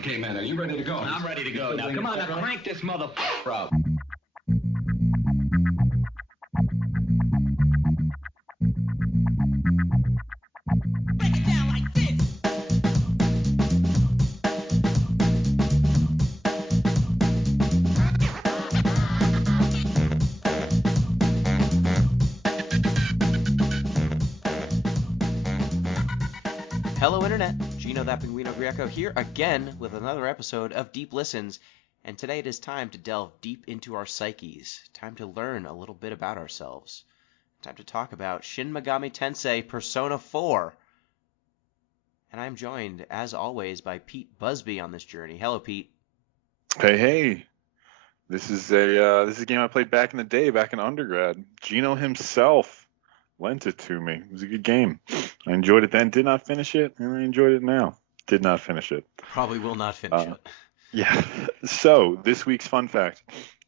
Okay, man, are you ready to go? I'm ready to go. Now, come on, now crank this motherfucker up. Break it down like this. Hello, Internet. Gino that Pinguino Greco here again with another episode of Deep Listens. And today it is time to delve deep into our psyches. Time to learn a little bit about ourselves. Time to talk about Shin Megami Tensei Persona 4. And I'm joined, as always, by Pete Busby on this journey. Hello, Pete. Hey. This is a game I played back in the day, back in undergrad. Gino himself lent it to me. It was a good game. I enjoyed it then, did not finish it, and I enjoyed it now. Did not finish it. Probably will not finish it. Yeah. So, this week's fun fact.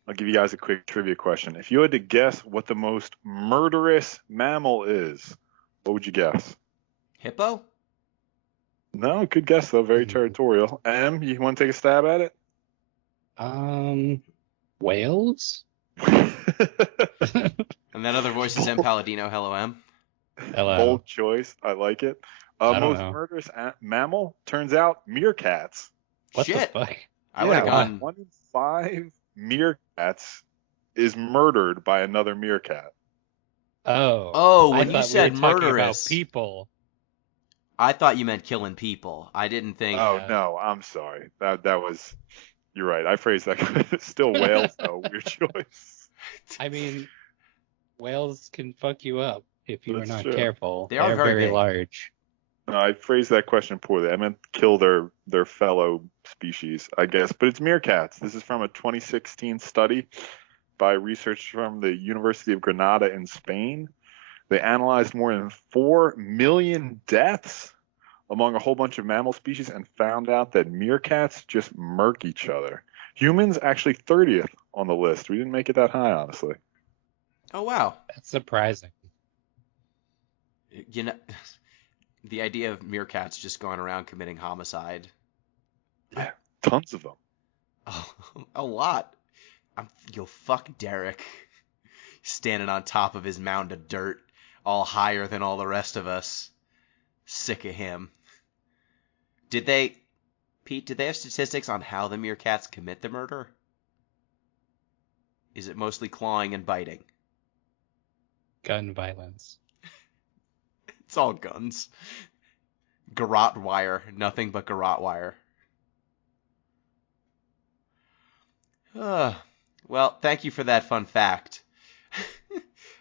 I'll give you guys a quick trivia question. If you had to guess what the most murderous mammal is, what would you guess? Hippo? No, good guess though. Very territorial. Em, you want to take a stab at it? Whales? And that other voice is M. Palladino. Hello, M. Hello. Bold choice. I like it. I don't Most know. murderous mammal turns out meerkats. What Shit. the fuck? I would have gone. 1 in 5 meerkats is murdered by another meerkat. Oh, when I you thought said we were talking murderous. about people. I thought you meant killing people. I didn't think. Oh no, I'm sorry. That was. You're right. I phrased that. Still whales though. Weird choice. I mean, whales can fuck you up if you are That's not true. careful. They are They're very very big. large. No, I phrased that question poorly. I meant kill their fellow species, I guess. But it's meerkats. This is from a 2016 study by researchers from the University of Granada in Spain. They analyzed more than 4 million deaths among a whole bunch of mammal species and found out that meerkats just murk each other. Humans actually 30th on the list. We didn't make it that high, honestly. Oh, wow. That's surprising. You know, the idea of meerkats just going around committing homicide. Yeah, tons of them. Oh, a lot. Yo, fuck Derek. Standing on top of his mound of dirt, all higher than all the rest of us. Sick of him. Pete, did they have statistics on how the meerkats commit the murder? Is it mostly clawing and biting? Gun violence. It's all guns. Garrote wire. Nothing but garrote wire. Well, thank you for that fun fact.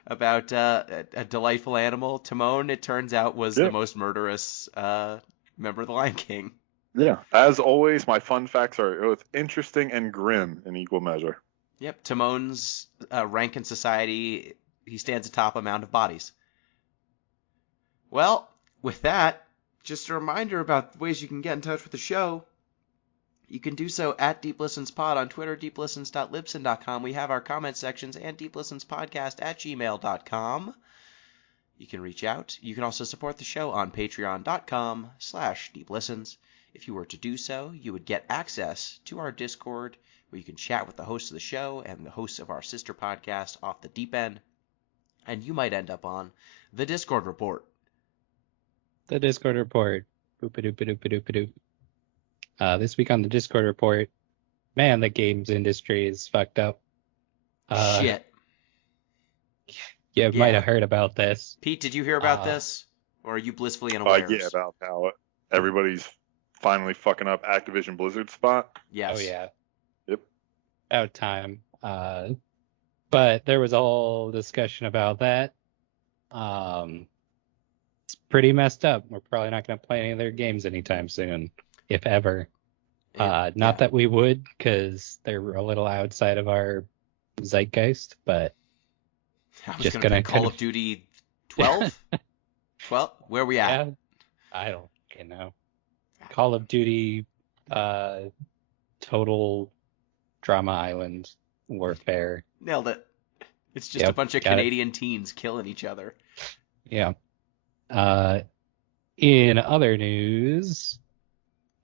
About a delightful animal. Timon, it turns out, was the most murderous member of the Lion King. Yeah. As always, my fun facts are both interesting and grim in equal measure. Yep, Timon's rank in society, he stands atop a mound of bodies. Well, with that, just a reminder about the ways you can get in touch with the show. You can do so at Deep Listens Pod on Twitter, deeplistens.libsyn.com. We have our comment sections and deeplistenspodcast@gmail.com. You can reach out. You can also support the show on patreon.com/deeplistens. If you were to do so, you would get access to our Discord, where you can chat with the hosts of the show and the hosts of our sister podcast, Off the Deep End. And you might end up on the Discord report. The Discord report. Boop-a-doop-a-doop-a-doop-a-doop. This week on the Discord report, man, the games industry is fucked up. Shit. You might have heard about this. Pete, did you hear about this? Or are you blissfully unaware? Yeah, about how everybody's finally fucking up Activision Blizzard spot. Yes. Oh, yeah. Yep. About time. But there was a whole discussion about that. It's pretty messed up. We're probably not going to play any of their games anytime soon, if ever. Not that we would, because they're a little outside of our zeitgeist, but I was just going to gonna Call of Duty 12? 12? Where are we at? Yeah, I don't fucking know. Call of Duty Total Drama Island Warfare. Nailed it. It's just a bunch of Canadian teens killing each other. Yeah. In other news,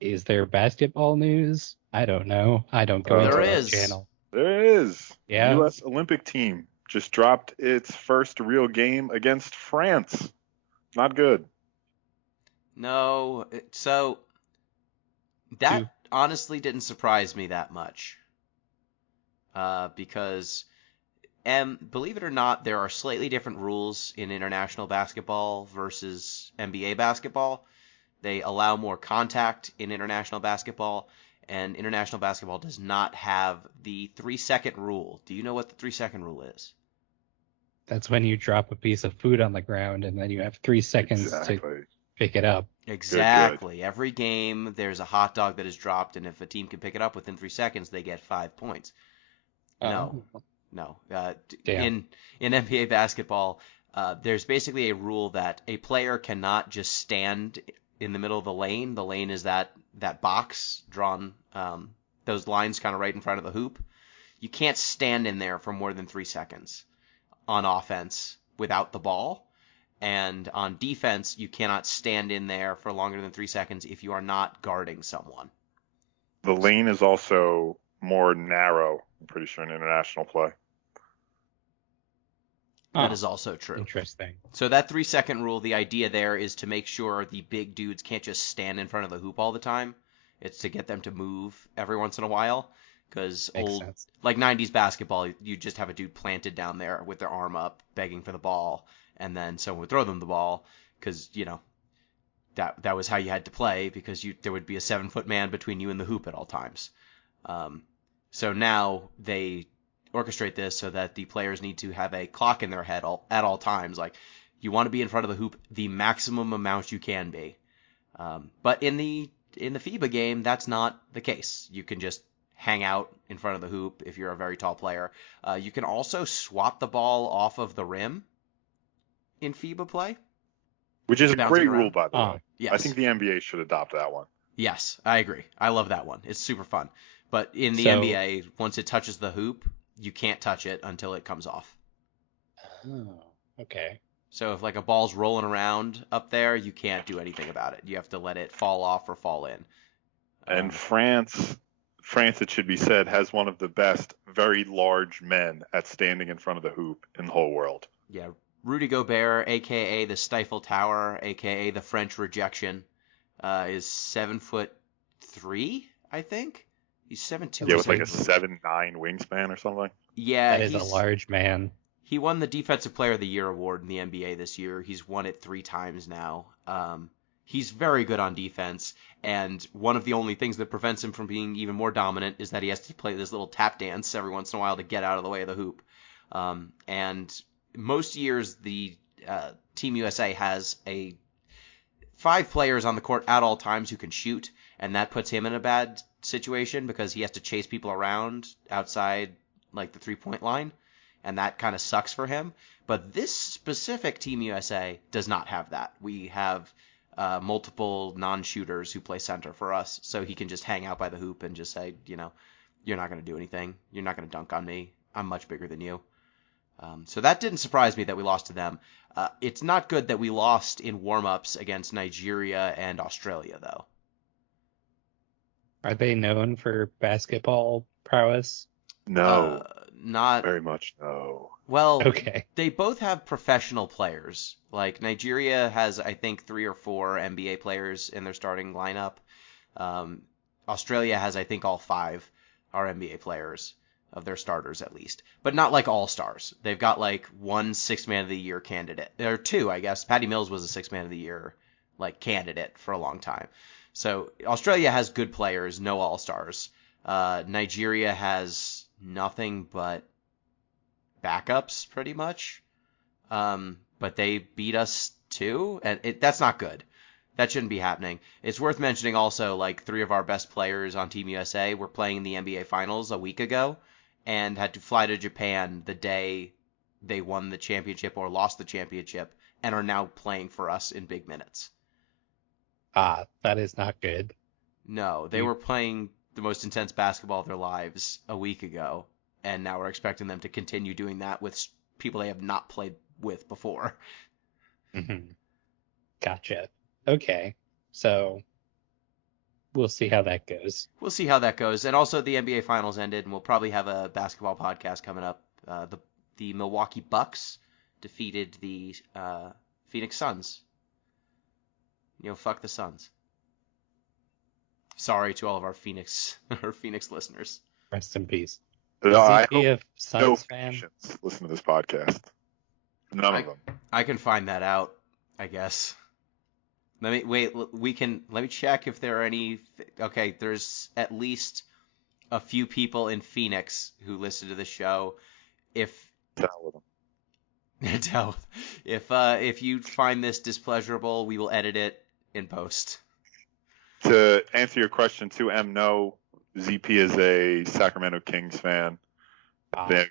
Is there basketball news? I don't know. I don't go into There that is. channel. There is. Yeah. U.S. Olympic team just dropped its first real game against France. Not good. No, so that honestly didn't surprise me that much. Because, believe it or not, there are slightly different rules in international basketball versus NBA basketball. They allow more contact in international basketball, and international basketball does not have the 3-second rule. Do you know what the 3-second rule is? That's when you drop a piece of food on the ground and then you have 3 seconds to Exactly. pick it up. Exactly. Every game, there's a hot dog that is dropped, and if a team can pick it up within 3 seconds, they get 5 points. No. No. Damn. In NBA basketball, there's basically a rule that a player cannot just stand in the middle of the lane. The lane is that box drawn, those lines kind of right in front of the hoop. You can't stand in there for more than 3 seconds on offense without the ball. And on defense, you cannot stand in there for longer than 3 seconds if you are not guarding someone. The lane is also more narrow, I'm pretty sure, in international play. That is also true. Interesting. So that 3-second rule, the idea there is to make sure the big dudes can't just stand in front of the hoop all the time. It's to get them to move every once in a while. Because like 90s basketball, you just have a dude planted down there with their arm up, begging for the ball, and then someone would throw them the ball, because, you know, that was how you had to play, because there would be a 7-foot man between you and the hoop at all times. So now they orchestrate this so that the players need to have a clock in their head at all times. Like, you want to be in front of the hoop the maximum amount you can be. But in the FIBA game, that's not the case. You can just hang out in front of the hoop if you're a very tall player. You can also swat the ball off of the rim in FIBA play. Which is a Bouncing great around. rule, by the way. Yes. I think the NBA should adopt that one. Yes, I agree. I love that one. It's super fun. But in the NBA, once it touches the hoop, you can't touch it until it comes off. Oh, okay. So if like a ball's rolling around up there, you can't do anything about it. You have to let it fall off or fall in. And France, it should be said, has one of the best very large men at standing in front of the hoop in the whole world. Yeah, Rudy Gobert, a.k.a. the Stifle Tower, a.k.a. the French Rejection, is 7'3", I think. He's 7'2". Yeah, with like a 7'9" wingspan or something. Yeah, that is a large man. He won the Defensive Player of the Year award in the NBA this year. He's won it 3 times now. He's very good on defense, and one of the only things that prevents him from being even more dominant is that he has to play this little tap dance every once in a while to get out of the way of the hoop. And most years, the Team USA has 5 players on the court at all times who can shoot, and that puts him in a bad situation because he has to chase people around outside like the 3-point line, and that kind of sucks for him. But this specific Team USA does not have that. We have multiple non-shooters who play center for us, so he can just hang out by the hoop and just say, you know, you're not going to do anything. You're not going to dunk on me. I'm much bigger than you. So that didn't surprise me that we lost to them. It's not good that we lost in warm-ups against Nigeria and Australia, though. Are they known for basketball prowess? No. Not very much, no. Well, okay. They both have professional players. Like Nigeria has, I think, 3 or 4 NBA players in their starting lineup. Australia has, I think, all 5 are NBA players of their starters at least, but not like all stars. They've got like 1 Sixth Man of the Year candidate. There are 2, I guess. Patty Mills was a Sixth Man of the Year like candidate for a long time. So Australia has good players, no all stars. Nigeria has nothing but backups pretty much. But they beat us too, and that's not good. That shouldn't be happening. It's worth mentioning also, like 3 of our best players on Team USA were playing in the NBA Finals a week ago and had to fly to Japan the day they won the championship or lost the championship and are now playing for us in big minutes. That is not good. No, they were playing the most intense basketball of their lives a week ago, and now we're expecting them to continue doing that with people they have not played with before. Mm-hmm. Gotcha. Okay. So we'll see how that goes. We'll see how that goes. And also the NBA Finals ended, and we'll probably have a basketball podcast coming up. The Milwaukee Bucks defeated the Phoenix Suns. Fuck the Suns. Sorry to all of our Phoenix listeners. Rest in peace. No, I Is he a hope no Suns fan? Phoenicians listen to this podcast. None of them. I can find that out, I guess. Let me check if there are any. Okay, there's at least a few people in Phoenix who listen to the show. Tell them. If you find this displeasurable, we will edit it in post. To answer your question, too, no, ZP is a Sacramento Kings fan. They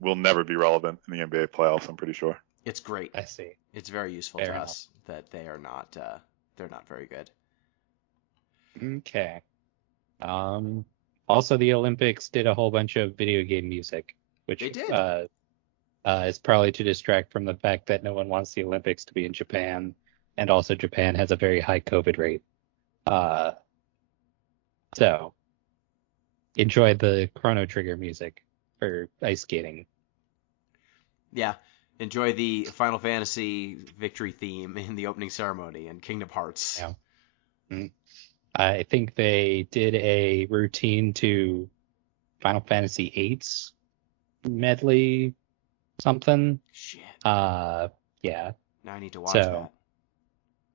will never be relevant in the NBA playoffs, I'm pretty sure. It's great. I see. It's very useful to us that they are not. They're not very good. Okay. Also, the Olympics did a whole bunch of video game music, which They did. Is probably to distract from the fact that no one wants the Olympics to be in Japan, and also Japan has a very high COVID rate. So enjoy the Chrono Trigger music for ice skating. Yeah. Enjoy the Final Fantasy victory theme in the opening ceremony and Kingdom Hearts. Yeah. I think they did a routine to Final Fantasy VIII's medley something. Shit. Yeah. Now I need to watch So that.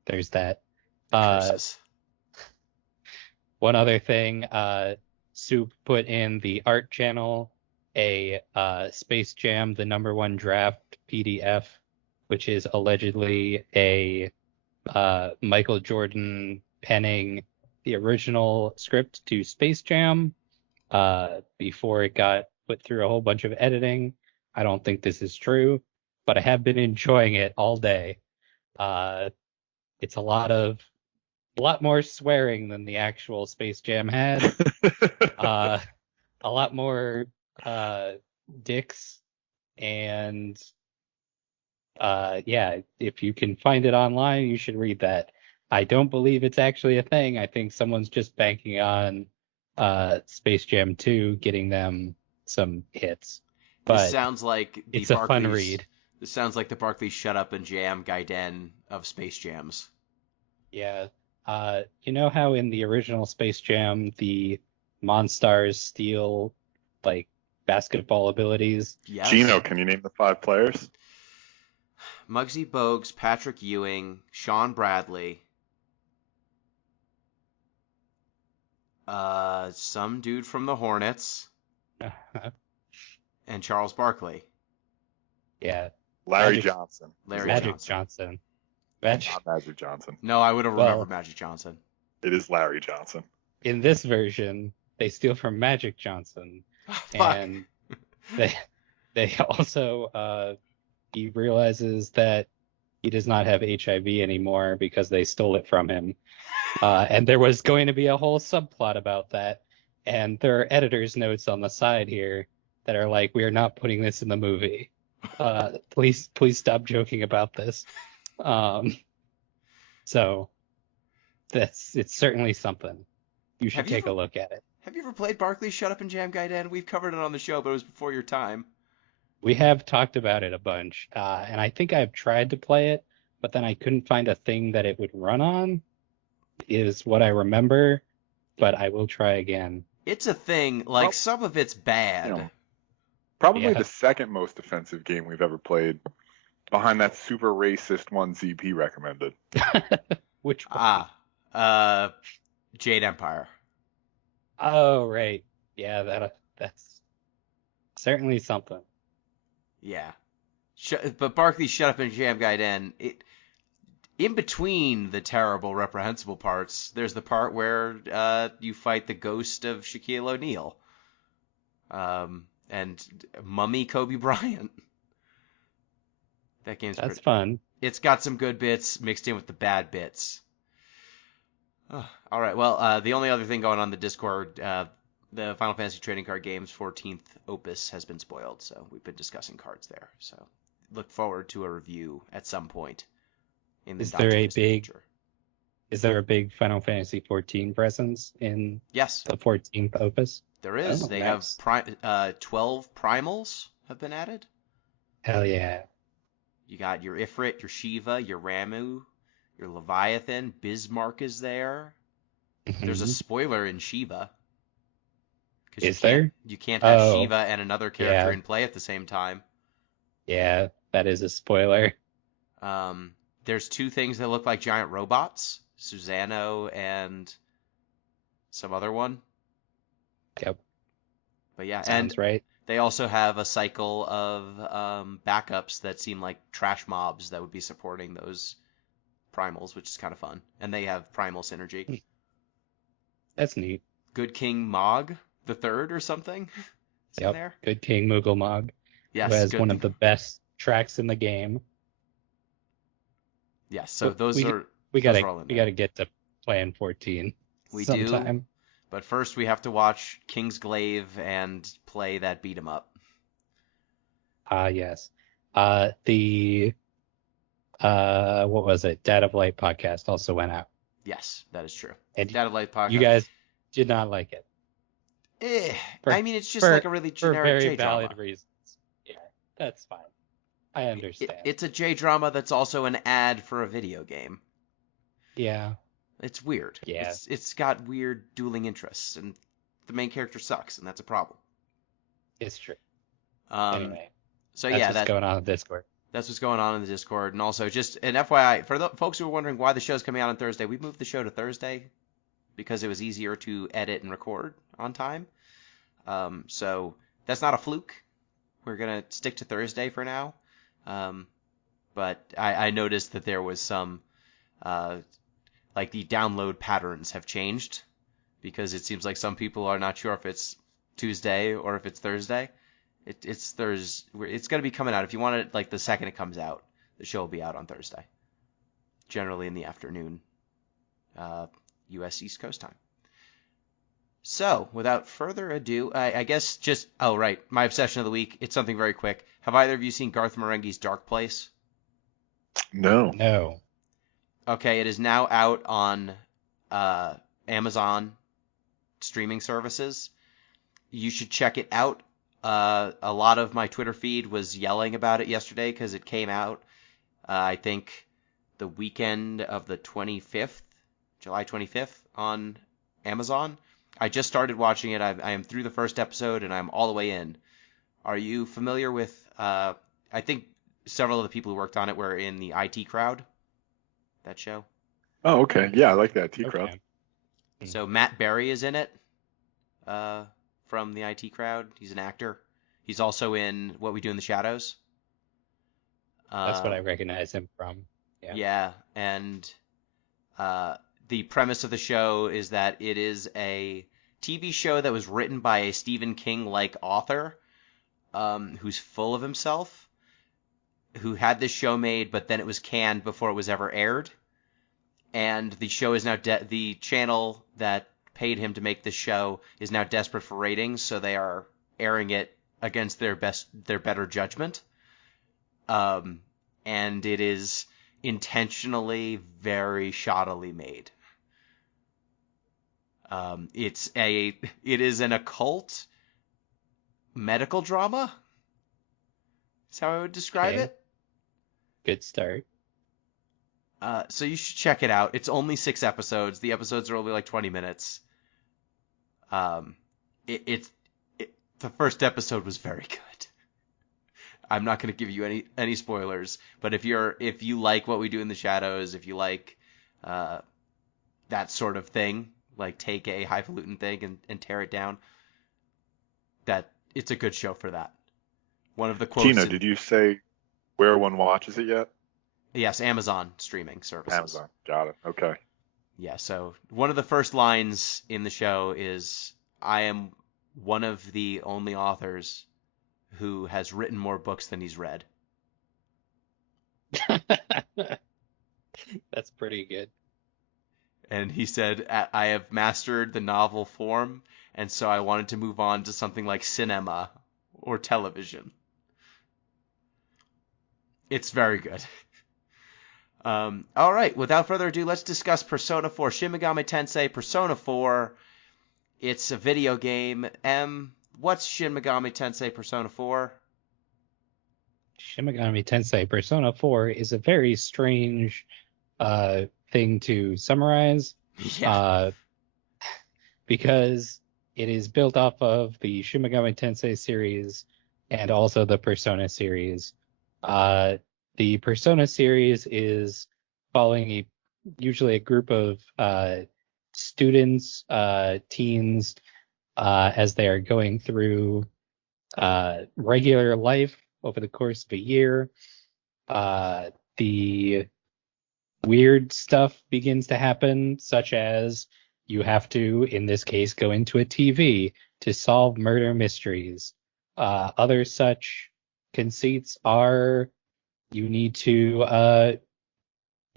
there's that. Curses. One other thing, Soup put in the art channel a Space Jam, the #1 draft PDF, which is allegedly a Michael Jordan penning the original script to Space Jam before it got put through a whole bunch of editing. I don't think this is true, but I have been enjoying it all day. It's a lot more swearing than the actual Space Jam had. A lot more dicks, and yeah, if you can find it online, you should read that. I don't believe it's actually a thing. I think someone's just banking on Space Jam 2 getting them some hits. But This sounds like the it's a fun Barclays- read. This sounds like the Barclays Shut Up and Jam Gaiden of Space Jams. Yeah. You know how in the original Space Jam the Monstars steal like basketball abilities? Yes. Gino, can you name the 5 players? Muggsy Bogues, Patrick Ewing, Sean Bradley, some dude from the Hornets, and Charles Barkley. Yeah. Larry Magic- Johnson. Larry Magic Johnson. Johnson. Not Magic Johnson. No, I would have Well- remembered Magic Johnson. It is Larry Johnson. In this version, they steal from Magic Johnson, Fuck. and they also he realizes that he does not have HIV anymore because they stole it from him. And there was going to be a whole subplot about that. And there are editor's notes on the side here that are like, we are not putting this in the movie. Please stop joking about this. So it's certainly something. You should Have you take a ever- look at it. Have you ever played Barclays Shut Up and Jam Gaiden? We've covered it on the show, but it was before your time. We have talked about it a bunch, and I think I've tried to play it, but then I couldn't find a thing that it would run on, is what I remember, but I will try again. It's a thing. Like, Well, some of it's bad. you know, Probably Yeah. the second most offensive game we've ever played, behind that super racist one ZP recommended. Which one? Jade Empire. Oh, right. Yeah, that's certainly something. Yeah. But Barkley Shut Up and Jam Gaiden, in between the terrible, reprehensible parts, there's the part where you fight the ghost of Shaquille O'Neal. And Mummy Kobe Bryant. That game's That's pretty. fun. It's got some good bits mixed in with the bad bits. All right. Well, the only other thing going on the Discord, the Final Fantasy Trading Card Games 14th Opus has been spoiled, so we've been discussing cards there. So look forward to a review at some point in the Is there a not-too-distant big- future. Is there a big Final Fantasy 14 presence in Yes, the 14th opus? there is. Oh, They nice. have 12 primals have been added. Hell yeah. You got your Ifrit, your Shiva, your Ramu, your Leviathan. Bismarck is there. There's a Mhm. spoiler in Shiva. Because Is there? you can't have Oh, Shiva and another character yeah. in play at the same time. Yeah, that is a spoiler. There's two things that look like giant robots, Susano and some other one. Yep, But yeah, and sounds right. they also have a cycle of backups that seem like trash mobs that would be supporting those primals, which is kind of fun. And they have primal synergy. That's neat. Good King Mog the Third or something is in Yep, there. good King Moogle who Yes, has one good. of the best tracks in the game. Yes, so But we those gotta are all in we there. gotta get to playing 14 We do, sometime. but first we have to watch King's Glaive and play that beat 'em up. Ah, yes. The what was it? Dad of Light podcast also went out, Yes, that is true. and Data Light you Podcast. guys did not like it I for mean, it's just for like a really for generic very J drama. valid reasons. Yeah, that's fine. I understand. It's a J drama that's also an ad for a video game. Yeah, It's weird. yeah, It's got weird dueling interests, and the main character sucks, and that's a problem. it's true. Um, Anyway, so that's yeah, what's going on in Discord. that's what's going on in the Discord, and also just an FYI for the folks who are wondering why the show's coming out on Thursday. We moved the show to Thursday because it was easier to edit and record on time. So that's not a fluke. We're gonna stick to Thursday for now. But I noticed that there was some like the download patterns have changed because it seems like some people are not sure if it's Tuesday or if it's Thursday. It's Thursday. It's gonna be coming out. If you want it like the second it comes out, the show will be out on Thursday, generally in the afternoon, U.S. East Coast time. So, without further ado, I guess just, oh, right, my obsession of the week. It's something very quick. Have either of you seen Garth Marenghi's Dark Place? No. No. Okay, it is now out on Amazon streaming services. You should check it out. A lot of my Twitter feed was yelling about it yesterday because it came out, I think, the weekend of the 25th, July 25th on Amazon. I just started watching it. I am through the first episode and I'm all the way in. Are you familiar with? I think several of the people who worked on it were in the IT Crowd. That show. Oh, okay. Yeah, I like that. T-Crowd. Okay. So Matt Berry is in it. From the IT Crowd. He's an actor. He's also in What We Do in the Shadows. That's what I recognize him from. Yeah. Yeah, and the premise of the show is that it is a TV show that was written by a Stephen King-like author who's full of himself, who had this show made, but then it was canned before it was ever aired. And the show is now the channel that paid him to make this show is now desperate for ratings, so they are airing it against their better judgment. And it is intentionally very shoddily made. It is an occult medical drama. That's how I would describe Okay. it. Good start. So you should check it out. It's only 6 episodes. The episodes are only like 20 minutes. The first episode was very good. I'm not going to give you any spoilers, but if you like What We Do in the Shadows, if you like that sort of thing, like take a highfalutin thing and tear it down, that it's a good show for that. One of the quotes. Gino, did you say where one watches it yet? Yes, Amazon streaming services. Amazon. Got it. Okay. Yeah, so one of the first lines in the show is, I am one of the only authors who has written more books than he's read. That's pretty good. And he said, I have mastered the novel form, and so I wanted to move on to something like cinema or television. It's very good. All right, without further ado, let's discuss Persona 4. Shin Megami Tensei Persona 4. It's a video game. What's Shin Megami Tensei Persona 4? Shin Megami Tensei Persona 4 is a very strange thing to summarize. Yeah. Because it is built off of the Shin Megami Tensei series and also the Persona series. The Persona series is following usually a group of students, teens, as they are going through regular life over the course of a year. The weird stuff begins to happen, such as you have to, in this case, go into a TV to solve murder mysteries. Other such conceits are you need to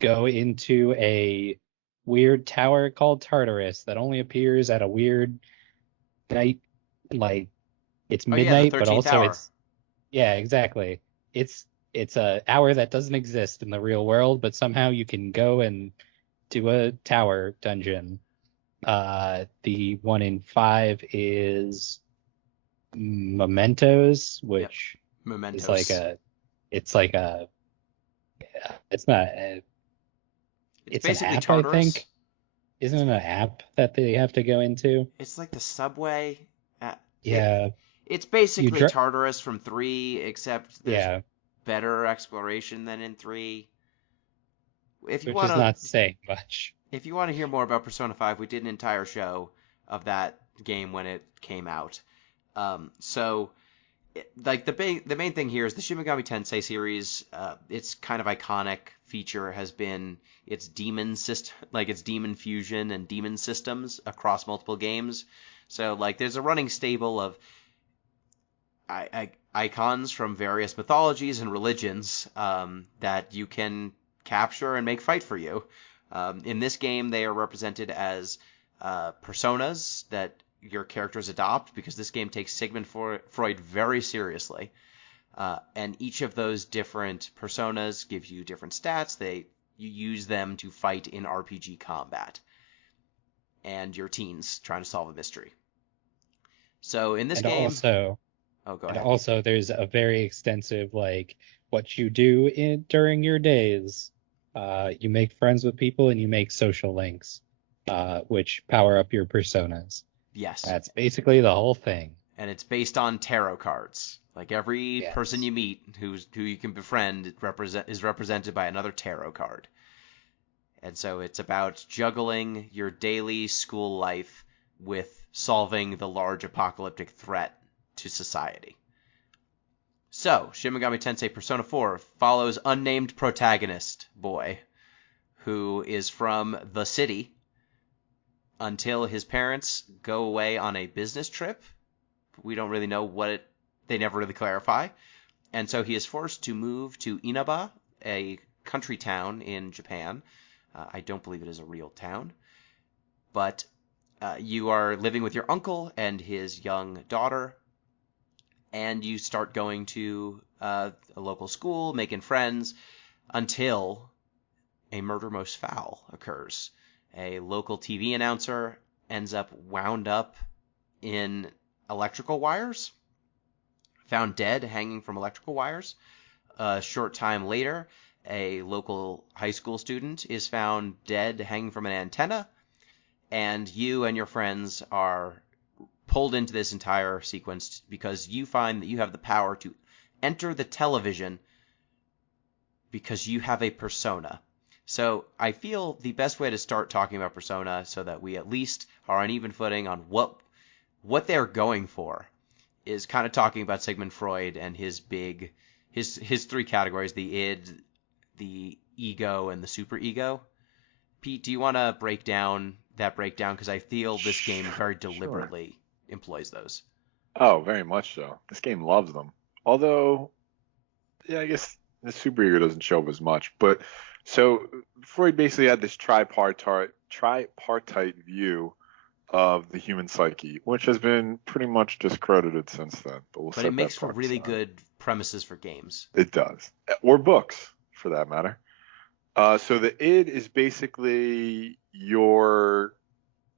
go into a weird tower called Tartarus that only appears at a weird night, like it's Oh yeah, the midnight, but 13th also hour. yeah, exactly. It's a hour that doesn't exist in the real world, but somehow you can go and do a tower dungeon. The one in 5 is Mementos, Yep. which Mementos. is it's like a, it's not, it's an basically app, Tartarus. I think. Isn't it an app that they have to go into? It's like the subway. Yeah, It's basically dri- Tartarus from 3, except there's yeah, better exploration than in 3. If you which is wanna, not saying much. if you want to hear more about Persona 5, we did an entire show of that game when it came out. Like the main thing here is the Shin Megami Tensei series. Its kind of iconic feature has been its demon system, like its demon fusion and demon systems across multiple games. So like there's a running stable of icons from various mythologies and religions that you can capture and make fight for you. In this game, they are represented as personas that your characters adopt, because this game takes Sigmund Freud very seriously. And each of those different personas gives you different stats. You use them to fight in RPG combat. And your teens trying to solve a mystery. So in this And game... also, Oh, go and ahead. also there's a very extensive, like, what you do during your days. You make friends with people and you make social links, which power up your personas. Yes. That's basically the whole thing. And it's based on tarot cards. Like every Yes. person you meet who you can befriend is represented by another tarot card. And so it's about juggling your daily school life with solving the large apocalyptic threat to society. So, Shin Megami Tensei Persona 4 follows unnamed protagonist boy who is from the city until his parents go away on a business trip. We don't really know they never really clarify. And so he is forced to move to Inaba, a country town in Japan. I don't believe it is a real town. But you are living with your uncle and his young daughter. And you start going to a local school, making friends, until a murder most foul occurs. A local TV announcer ends up wound up in electrical wires, found dead hanging from electrical wires. A short time later, a local high school student is found dead hanging from an antenna, and you and your friends are pulled into this entire sequence because you find that you have the power to enter the television because you have a persona. So I feel the best way to start talking about Persona, so that we at least are on even footing on what they're going for, is kind of talking about Sigmund Freud and his 3 categories: the id, the ego, and the superego. Pete, do you want to break down that breakdown? Because I feel this game very deliberately employs those. Oh, very much so. This game loves them. Although, yeah, I guess the superego doesn't show up as much. But so Freud basically had this tripartite view of the human psyche, which has been pretty much discredited since then. But it makes for really good premises for games. It does, or books, for that matter. So the id is basically your,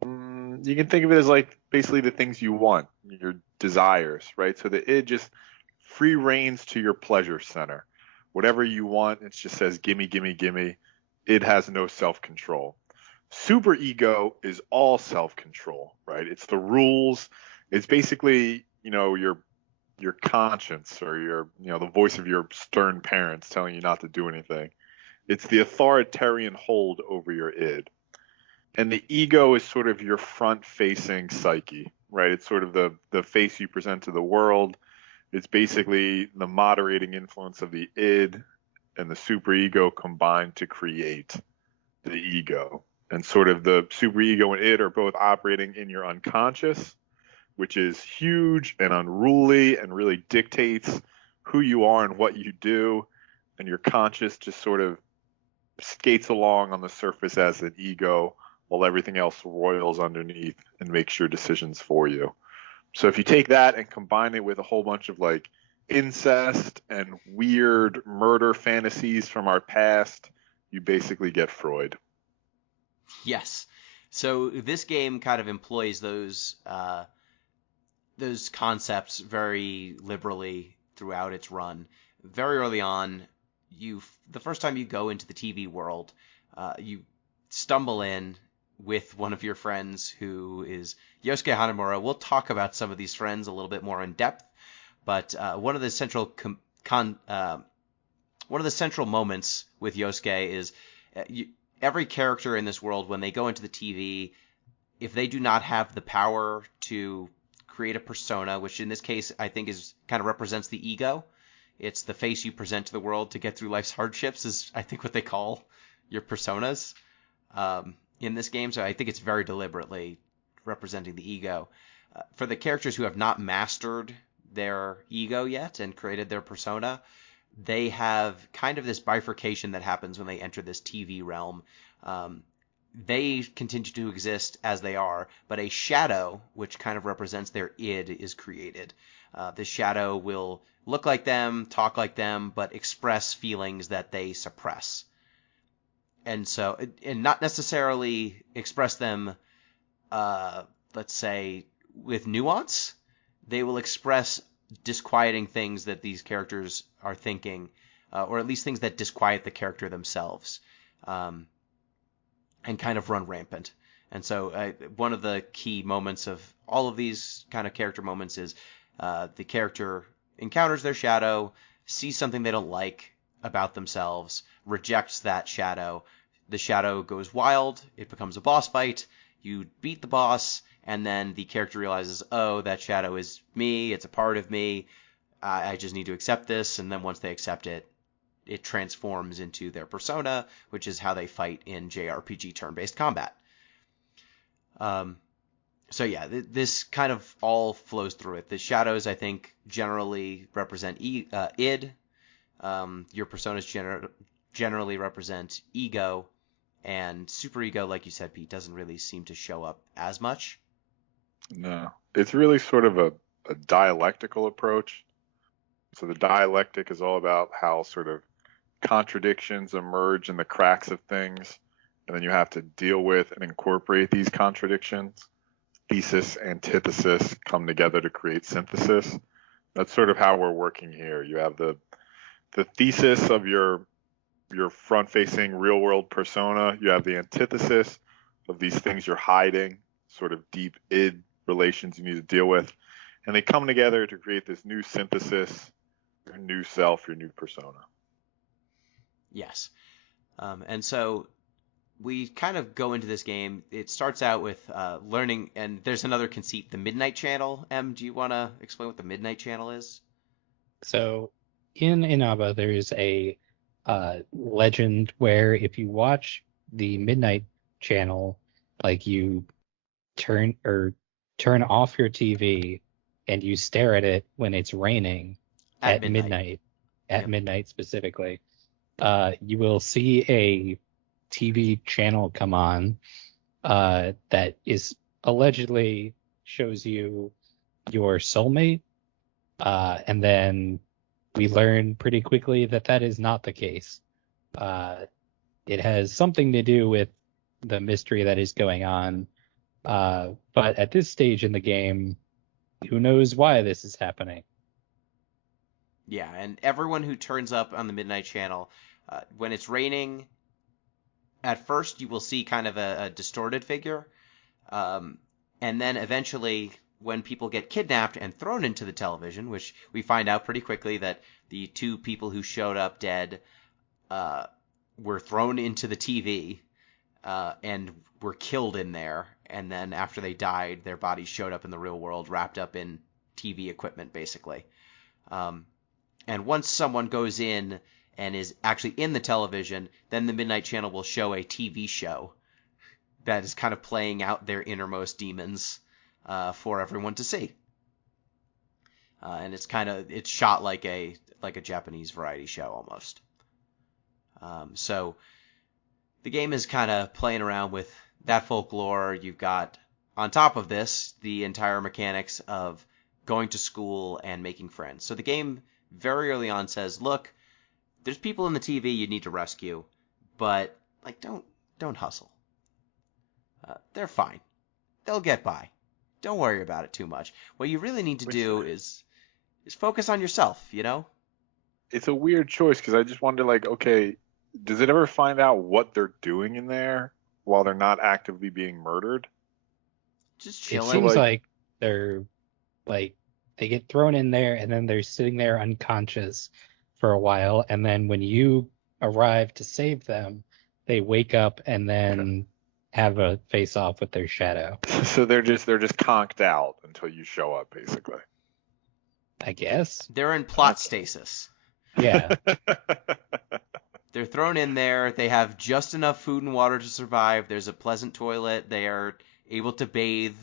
you can think of it as like basically the things you want, your desires, right? So the id just free reigns to your pleasure center. Whatever you want, it just says gimme, gimme, gimme. It has no self-control. Super ego is all self-control, right? It's the rules. It's basically, your conscience or the voice of your stern parents telling you not to do anything. It's the authoritarian hold over your id. And the ego is sort of your front-facing psyche, right? It's sort of the face you present to the world. It's basically the moderating influence of the id and the superego combined to create the ego. And sort of the superego and id are both operating in your unconscious, which is huge and unruly and really dictates who you are and what you do. And your conscious just sort of skates along on the surface as an ego while everything else roils underneath and makes your decisions for you. So if you take that and combine it with a whole bunch of like incest and weird murder fantasies from our past, you basically get Freud. Yes. So this game kind of employs those concepts very liberally throughout its run. Very early on, the first time you go into the TV world, you stumble in with one of your friends who is Yosuke Hanamura. We'll talk about some of these friends a little bit more in depth, but one of the central moments with Yosuke is every character in this world, when they go into the TV, if they do not have the power to create a persona, which in this case I think is kind of represents the ego. It's the face you present to the world to get through life's hardships is, I think, what they call your personas in this game. So I think it's very deliberately representing the ego. For the characters who have not mastered their ego yet and created their persona, they have kind of this bifurcation that happens when they enter this TV realm. They continue to exist as they are, but a shadow, which kind of represents their id, is created. This shadow will look like them, talk like them, but express feelings that they suppress. And not necessarily express them, let's say, with nuance. They will express disquieting things that these characters are thinking, or at least things that disquiet the character themselves, and kind of run rampant. And so one of the key moments of all of these kind of character moments is the character encounters their shadow, sees something they don't like about themselves, rejects that shadow. The shadow goes wild. It becomes a boss fight. You beat the boss, and then the character realizes, oh, that shadow is me. It's a part of me. I just need to accept this. And then once they accept it, it transforms into their persona, which is how they fight in JRPG turn-based combat. So yeah, this kind of all flows through it. The shadows, I think, generally represent id. Your personas generally represent ego, and superego, like you said, Pete, doesn't really seem to show up as much. No, it's really sort of a dialectical approach. So the dialectic is all about how sort of contradictions emerge in the cracks of things, and then you have to deal with and incorporate these contradictions. Thesis, antithesis come together to create synthesis. That's sort of how we're working here. You have the thesis of your front-facing real-world persona. You have the antithesis of these things you're hiding, sort of deep id relations you need to deal with, and they come together to create this new synthesis, your new self, your new persona. Yes. And so we kind of go into this game. It starts out with learning, and there's another conceit, the Midnight Channel. Em, do you want to explain what the Midnight Channel is? So in Inaba, there's a legend where if you watch the Midnight Channel, like you turn off your TV and you stare at it when it's raining At at midnight. Yep. midnight specifically, you will see a TV channel come on that is allegedly shows you your soulmate, and then we learn pretty quickly that that is not the case. it has something to do with the mystery that is going on. But at this stage in the game, who knows why this is happening? Yeah, and everyone who turns up on the Midnight Channel, when it's raining, at first you will see kind of a distorted figure, and then eventually when people get kidnapped and thrown into the television, which we find out pretty quickly that the two people who showed up dead were thrown into the TV and were killed in there, and then after they died, their bodies showed up in the real world wrapped up in TV equipment, basically. And once someone goes in and is actually in the television, then the Midnight Channel will show a TV show that is kind of playing out their innermost demons for everyone to see. And it's shot like a Japanese variety show almost. So the game is kind of playing around with that folklore. You've got, on top of this, the entire mechanics of going to school and making friends. So the game very early on says, look, there's people in the TV you need to rescue, but like don't hustle. They're fine. They'll get by. Don't worry about it too much. What you really need to do is focus on yourself, you know? It's a weird choice because I just wonder, like, okay, does it ever find out what they're doing in there while they're not actively being murdered? Just It chilling. seems like they're like they get thrown in there and then they're sitting there unconscious for a while, and then when you arrive to save them, they wake up and then have a face off with their shadow. So they're just conked out until you show up, basically. I guess. They're in plot stasis. Yeah. They're thrown in there. They have just enough food and water to survive. There's a pleasant toilet. They are able to bathe.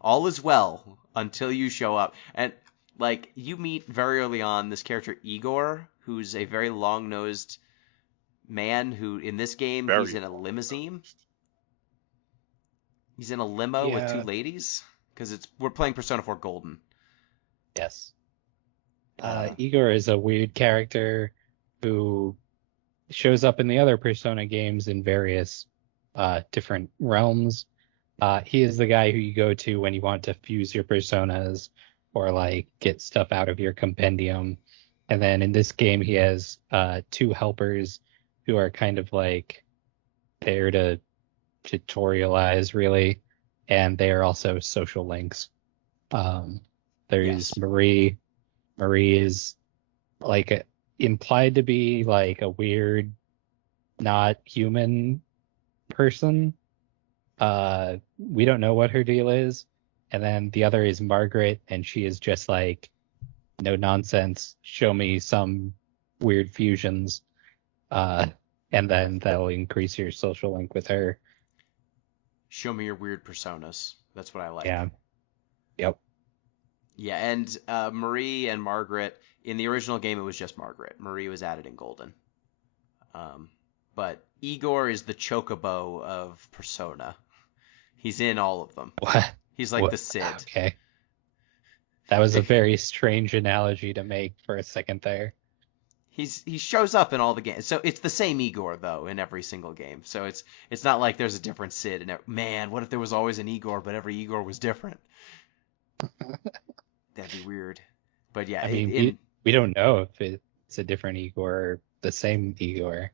All is well until you show up. And, like, you meet very early on this character, Igor, who's a very long-nosed man who, in this game, he's in a limousine. He's in a limo with two ladies. Because we're playing Persona 4 Golden. Yes. Igor is a weird character who shows up in the other Persona games in various different realms. He is the guy who you go to when you want to fuse your personas or like get stuff out of your compendium. And then in this game, he has two helpers who are kind of like there to tutorialize, really, and they are also social links. There's Marie. Marie is like implied to be like a weird, not human person. We don't know what her deal is. And then the other is Margaret, and she is just like, no nonsense, show me some weird fusions. And then that'll increase your social link with her. Show me your weird personas. That's what I like. Yeah. Yep. Yeah, and Marie and Margaret, in the original game, it was just Margaret. Marie was added in Golden. But Igor is the chocobo of Persona. He's in all of them. What? He's like the Cid. Okay. That was a very strange analogy to make for a second there. He shows up in all the games. So it's the same Igor, though, in every single game. So it's not like there's a different Cid. And man, what if there was always an Igor, but every Igor was different? That'd be weird. But yeah, I mean, we don't know if it's a different Igor or the same Igor.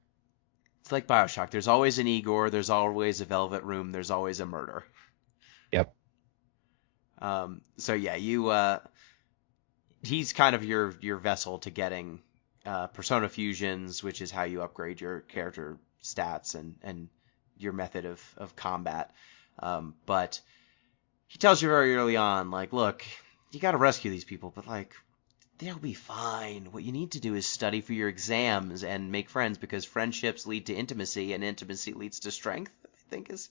It's like BioShock. There's always an Igor. There's always a Velvet Room. There's always a murder. Yep. So yeah, he's kind of your vessel to getting Persona fusions, which is how you upgrade your character stats and your method of combat. But he tells you very early on, like, look, you got to rescue these people, but like, they'll be fine. What you need to do is study for your exams and make friends, because friendships lead to intimacy, and intimacy leads to strength, I think is.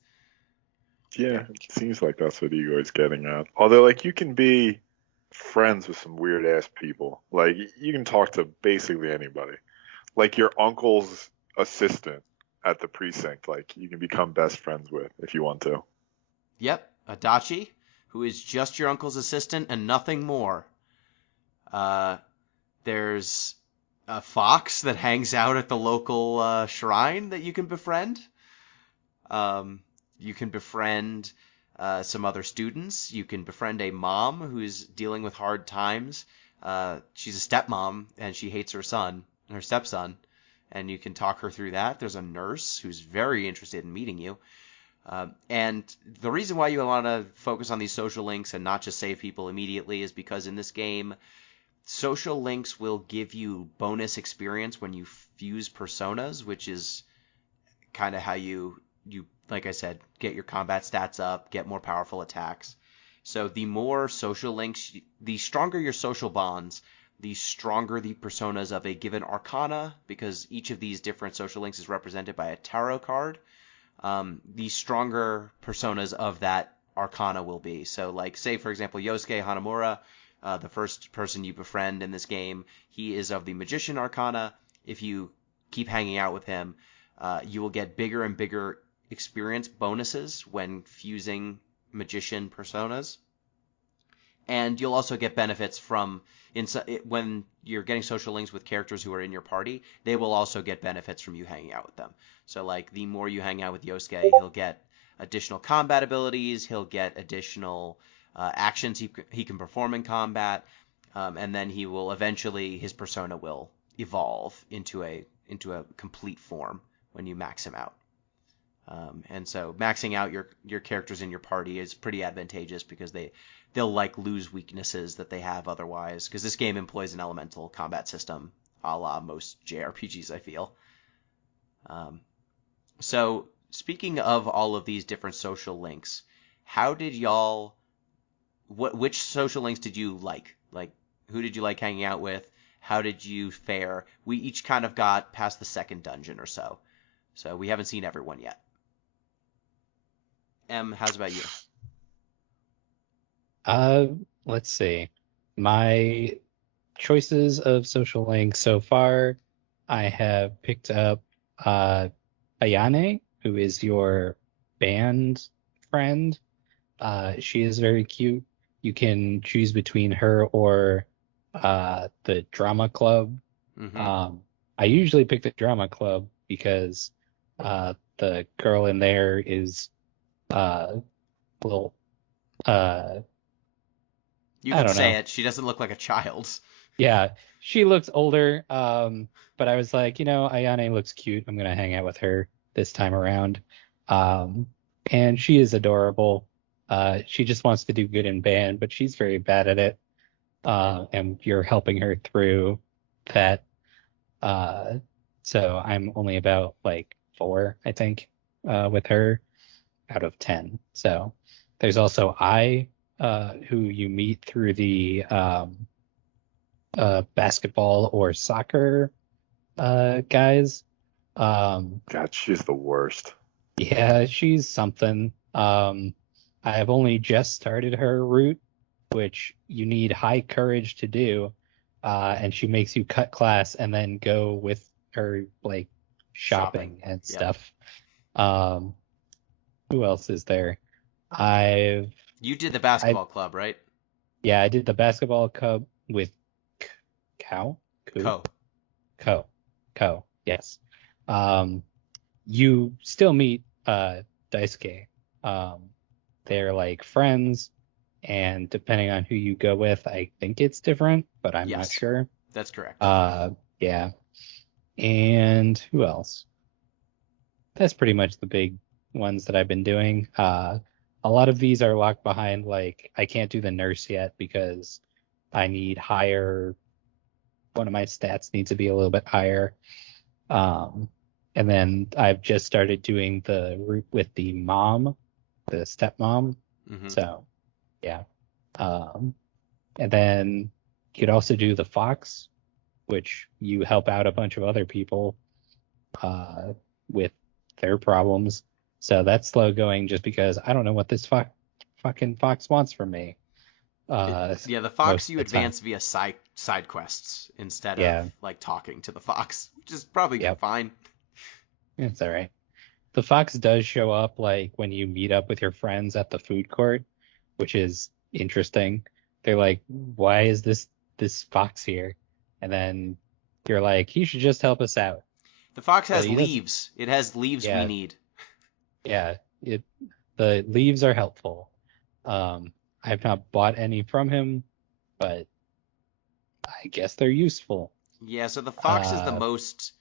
Yeah, it seems like that's what Igor's getting at. Although, like, you can be friends with some weird ass people. Like, you can talk to basically anybody. Like your uncle's assistant at the precinct, like, you can become best friends with if you want to. Yep, Adachi, who is just your uncle's assistant and nothing more. There's a fox that hangs out at the local shrine that you can befriend. You can befriend some other students. You can befriend a mom who's dealing with hard times. She's a stepmom and she hates her stepson, and you can talk her through that. There's a nurse who's very interested in meeting you. And the reason why you want to focus on these social links and not just save people immediately is because in this game, social links will give you bonus experience when you fuse personas, which is kind of how you, like I said, get your combat stats up, get more powerful attacks. So the more social links, the stronger your social bonds, the stronger the personas of a given arcana, because each of these different social links is represented by a tarot card. The stronger personas of that arcana will be. So, like, say, for example, Yosuke Hanamura, the first person you befriend in this game, he is of the Magician arcana. If you keep hanging out with him, you will get bigger and bigger experience bonuses when fusing Magician personas. And you'll also get benefits from when you're getting social links with characters who are in your party, they will also get benefits from you hanging out with them. So, like, the more you hang out with Yosuke, he'll get additional combat abilities, he'll get additional actions he can perform in combat, and then he will eventually, his persona will evolve into a complete form when you max him out. And so maxing out your characters in your party is pretty advantageous because they'll like lose weaknesses that they have otherwise, because this game employs an elemental combat system a la most JRPGs, I feel. So speaking of all of these different social links, how did y'all, which social links did you like? Like, who did you like hanging out with? How did you fare? We each kind of got past the second dungeon or so. So we haven't seen everyone yet. How's about you? Let's see. My choices of social links so far, I have picked up Ayane, who is your band friend. She is very cute. You can choose between her or the drama club. Mm-hmm. I usually pick the drama club because the girl in there is little You I can don't say know. it. She doesn't look like a child. Yeah, she looks older, but I was like, Ayane looks cute. I'm gonna hang out with her this time around. And she is adorable. She just wants to do good in band, but she's very bad at it. And you're helping her through that. So I'm only about like 4, I think, with her out of 10. So there's also who you meet through the basketball or soccer guys. God, she's the worst. Yeah, she's something. I have only just started her route, which you need high courage to do. And she makes you cut class and then go with her like shopping and Yep. stuff. Who else is there? I've You did the I basketball club, right? Yeah, I did the basketball club with Cow? Co. Co. Yes. You still meet Daisuke. They're like friends, and depending on who you go with, I think it's different, but I'm not Yes, sure. that's correct. Yeah. And who else? That's pretty much the big ones that I've been doing. A lot of these are locked behind, like I can't do the nurse yet because I need higher. One of my stats needs to be a little bit higher. And then I've just started doing the route with the mom, the stepmom. Mm-hmm. So yeah. And then you could also do the fox, which you help out a bunch of other people with their problems. So that's slow going just because I don't know what this fucking fox wants from me. Yeah, the most fox of you the time. advance via side quests instead Yeah. of like talking to the fox, which is probably Yep. fine. It's all right. The fox does show up like when you meet up with your friends at the food court, which is interesting. They're like, why is this fox here? And then you're like, he should just help us out. The fox has But he doesn't. leaves. It has leaves we Yeah, need. yeah. The leaves are helpful. I have not bought any from him, but I guess they're useful. Yeah, so the fox is the Uh, most.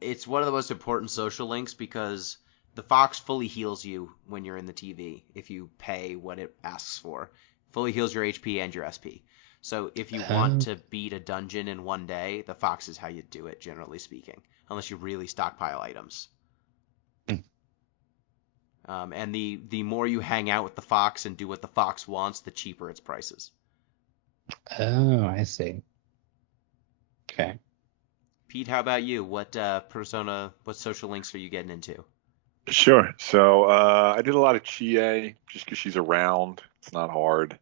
It's one of the most important social links because the fox fully heals you when you're in the TV if you pay what it asks for. Fully heals your HP and your SP. So if you want uh, to beat a dungeon in one day, the fox is how you do it, generally speaking, unless you really stockpile items. And the more you hang out with the fox and do what the fox wants, the cheaper its prices. oh, I see. Okay. Pete, how about you? What what social links are you getting into? Sure. So I did a lot of Chie just because she's around. It's not hard.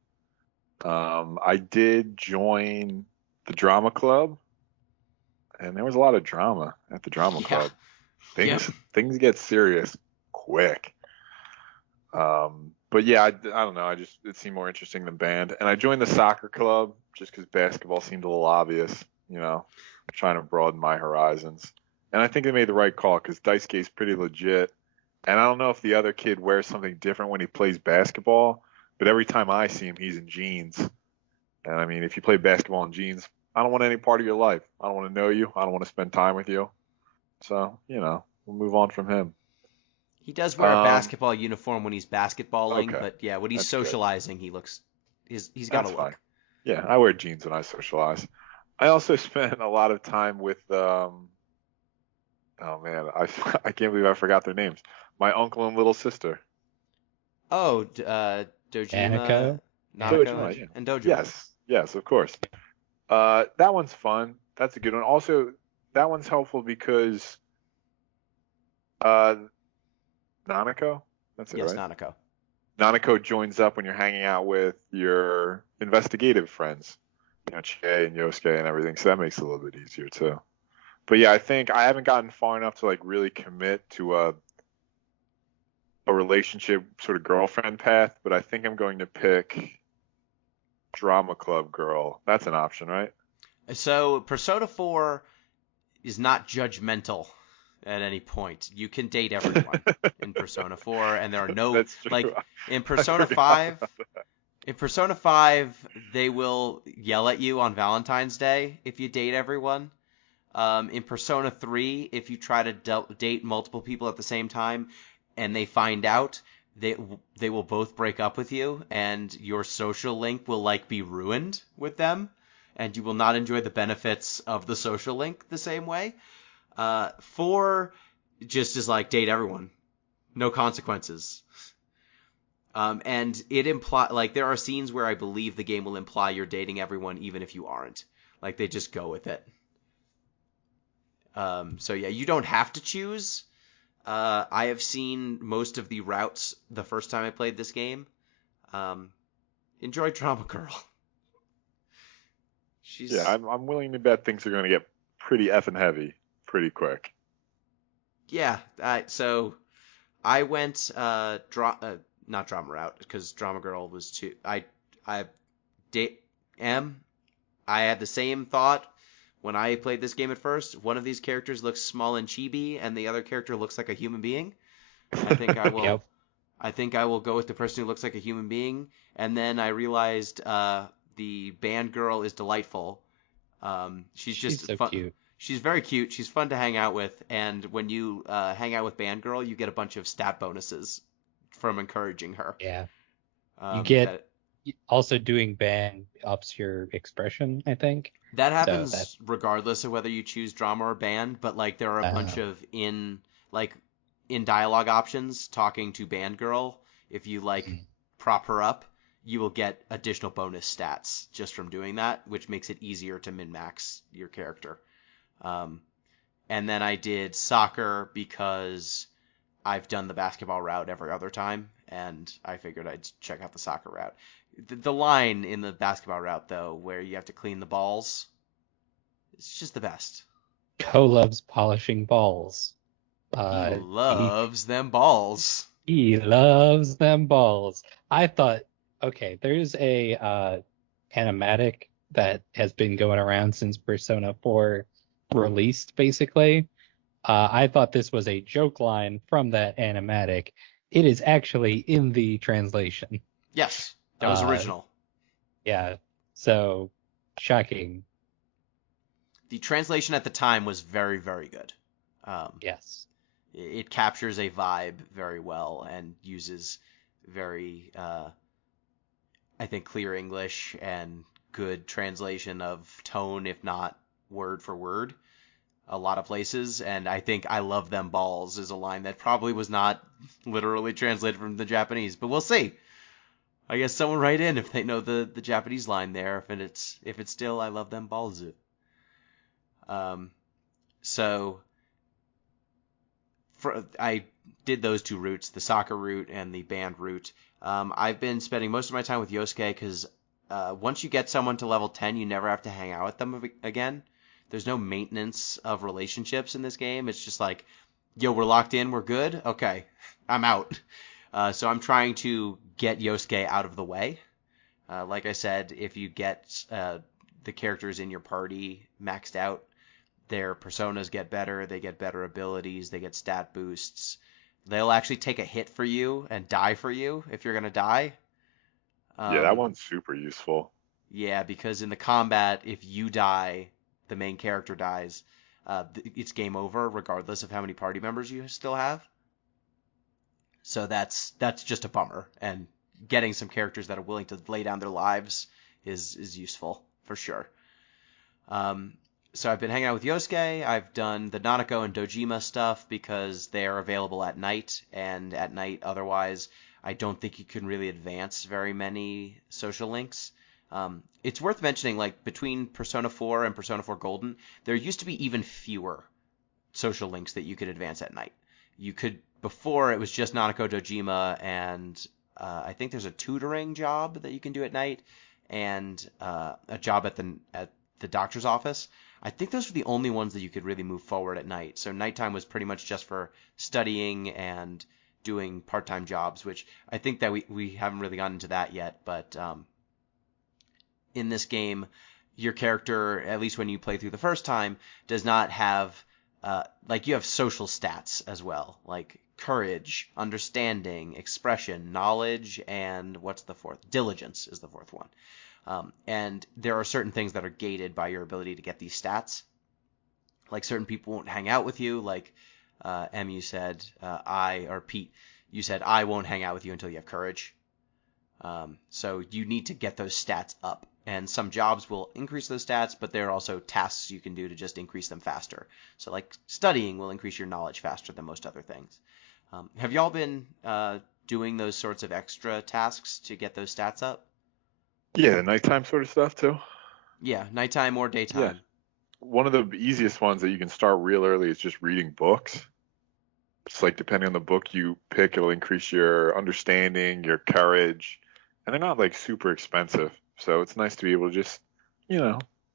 I did join the drama club, and there was a lot of drama at the drama Yeah. club. Yep. Things get serious quick. But yeah, I don't know. It seemed more interesting than band, and I joined the soccer club just because basketball seemed a little obvious. Trying to broaden my horizons. And I think they made the right call because Daisuke's pretty legit. And I don't know if the other kid wears something different when he plays basketball, but every time I see him, he's in jeans. And I mean, if you play basketball in jeans, I don't want any part of your life. I don't want to know you. I don't want to spend time with you. So, we'll move on from him. He does wear a basketball uniform when he's basketballing, Okay. but yeah, when he's That's good. socializing, he's got That's a fine. look. Yeah, I wear jeans when I socialize. I also spent a lot of time with oh man, I can't believe I forgot their names. My uncle and little sister. Oh, Dojima, Aniko? Nanako, Yeah. and Dojima. Yes, of course. That one's fun. That's a good one. Also, that one's helpful because uh, Nanako, that's it, Yes, right? Nanako. Nanako joins up when you're hanging out with your investigative friends, Chie and Yosuke and everything. So that makes it a little bit easier too. But yeah, I think I haven't gotten far enough to like really commit to a relationship sort of girlfriend path, but I think I'm going to pick drama club girl. That's an option, right? So Persona 4 is not judgmental at any point. You can date everyone in Persona 4, and there are no That's true. like in I Persona forgot 5. about that. In Persona 5, they will yell at you on Valentine's Day if you date everyone. In Persona 3, if you try to date multiple people at the same time and they find out, they will both break up with you, and your social link will like be ruined with them, and you will not enjoy the benefits of the social link the same way. 4 just is like date everyone, no consequences. And it like there are scenes where I believe the game will imply you're dating everyone even if you aren't. Like they just go with it. So yeah, you don't have to choose. I have seen most of the routes the first time I played this game. Enjoy Drama Girl. Yeah, I'm willing to bet things are going to get pretty effing heavy pretty quick. Yeah. So I went not drama route because Drama Girl was too. I date M. I had the same thought when I played this game at first. One of these characters looks small and chibi, and the other character looks like a human being. I think I will. Yep. I think I will go with the person who looks like a human being. And then I realized the band girl is delightful. She's just so fun. cute. She's very cute. She's fun to hang out with. And when you hang out with band girl, you get a bunch of stat bonuses from encouraging her. Yeah. You get that also doing band ups your expression, I think. that So happens that's regardless of whether you choose drama or band. But like there are a bunch uh, of in dialogue options talking to band girl. If you like prop her up, you will get additional bonus stats just from doing that, which makes it easier to min-max your character. And then I did soccer because I've done the basketball route every other time, and I figured I'd check out the soccer route. The line in the basketball route, though, where you have to clean the balls, it's just the best. Ko loves polishing balls. He He loves them balls. he loves them balls. I thought, okay, there's a animatic that has been going around since Persona 4 released, basically. I thought this was a joke line from that animatic. It is actually in the translation. Yes, that was original. Yeah, so shocking. The translation at the time was very, very good. Yes. It captures a vibe very well and uses very, I think, clear English and good translation of tone, if not word for word, a lot of places. And I think "I love them balls" is a line that probably was not literally translated from the Japanese, but we'll see. I guess someone write in if they know the Japanese line there, if it's still "I love them balls." So I did those two routes, the soccer route and the band route. I've been spending most of my time with Yosuke because once you get someone to level 10, you never have to hang out with them again. There's no maintenance of relationships in this game. It's just like, yo, we're locked in, we're good? Okay, I'm out. So I'm trying to get Yosuke out of the way. Like I said, if you get the characters in your party maxed out, their personas get better, they get better abilities, they get stat boosts. They'll actually take a hit for you and die for you if you're going to die. Yeah, that one's super useful. Yeah, because in the combat, if you die, the main character dies, it's game over regardless of how many party members you still have. So that's just a bummer. And getting some characters that are willing to lay down their lives is useful for sure. So I've been hanging out with Yosuke. I've done the Nanako and Dojima stuff because they are available at night, and at night otherwise I don't think you can really advance very many social links. It's worth mentioning, like, between Persona 4 and Persona 4 Golden, there used to be even fewer social links that you could advance at night. Before it was just Nanako, Dojima, and I think there's a tutoring job that you can do at night, and a job at the doctor's office. I think those were the only ones that you could really move forward at night. So nighttime was pretty much just for studying and doing part-time jobs, which I think that we haven't really gotten into that yet. But in this game, your character, at least when you play through the first time, does not have you have social stats as well, like courage, understanding, expression, knowledge, and what's the fourth? Diligence is the fourth one. And there are certain things that are gated by your ability to get these stats. Like, certain people won't hang out with you. Like M, you said, Pete, you said, I won't hang out with you until you have courage. So you need to get those stats up. And some jobs will increase those stats, but there are also tasks you can do to just increase them faster. So, like, studying will increase your knowledge faster than most other things. Have y'all been doing those sorts of extra tasks to get those stats up? Yeah, nighttime sort of stuff too. Yeah, nighttime or daytime. Yeah. One of the easiest ones that you can start real early is just reading books. It's like, depending on the book you pick, it'll increase your understanding, your courage, and they're not like super expensive. So it's nice to be able to just,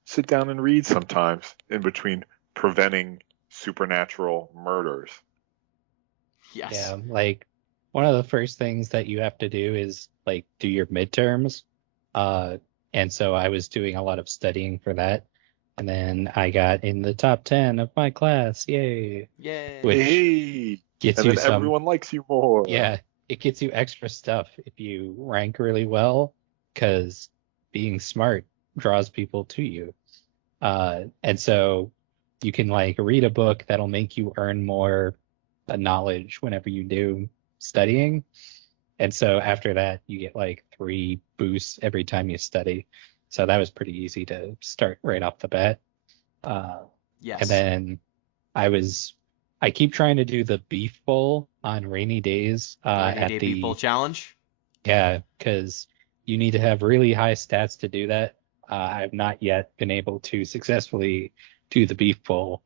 sit down and read sometimes in between preventing supernatural murders. Yes. Yeah, like, one of the first things that you have to do is, like, do your midterms. And so I was doing a lot of studying for that. And then I got in the top 10 of my class. Yay. Yay. Which gets and you then some. Everyone likes you more. Yeah, it gets you extra stuff if you rank really well, because being smart draws people to you. And so you can, like, read a book that'll make you earn more knowledge whenever you do studying. And so after that, you get like 3 boosts every time you study. So that was pretty easy to start right off the bat. Yes. And then I keep trying to do the beef bowl on rainy days. Rainy Day Beef Bowl Challenge? Yeah, because you need to have really high stats to do that. I've not yet been able to successfully do the beef bowl.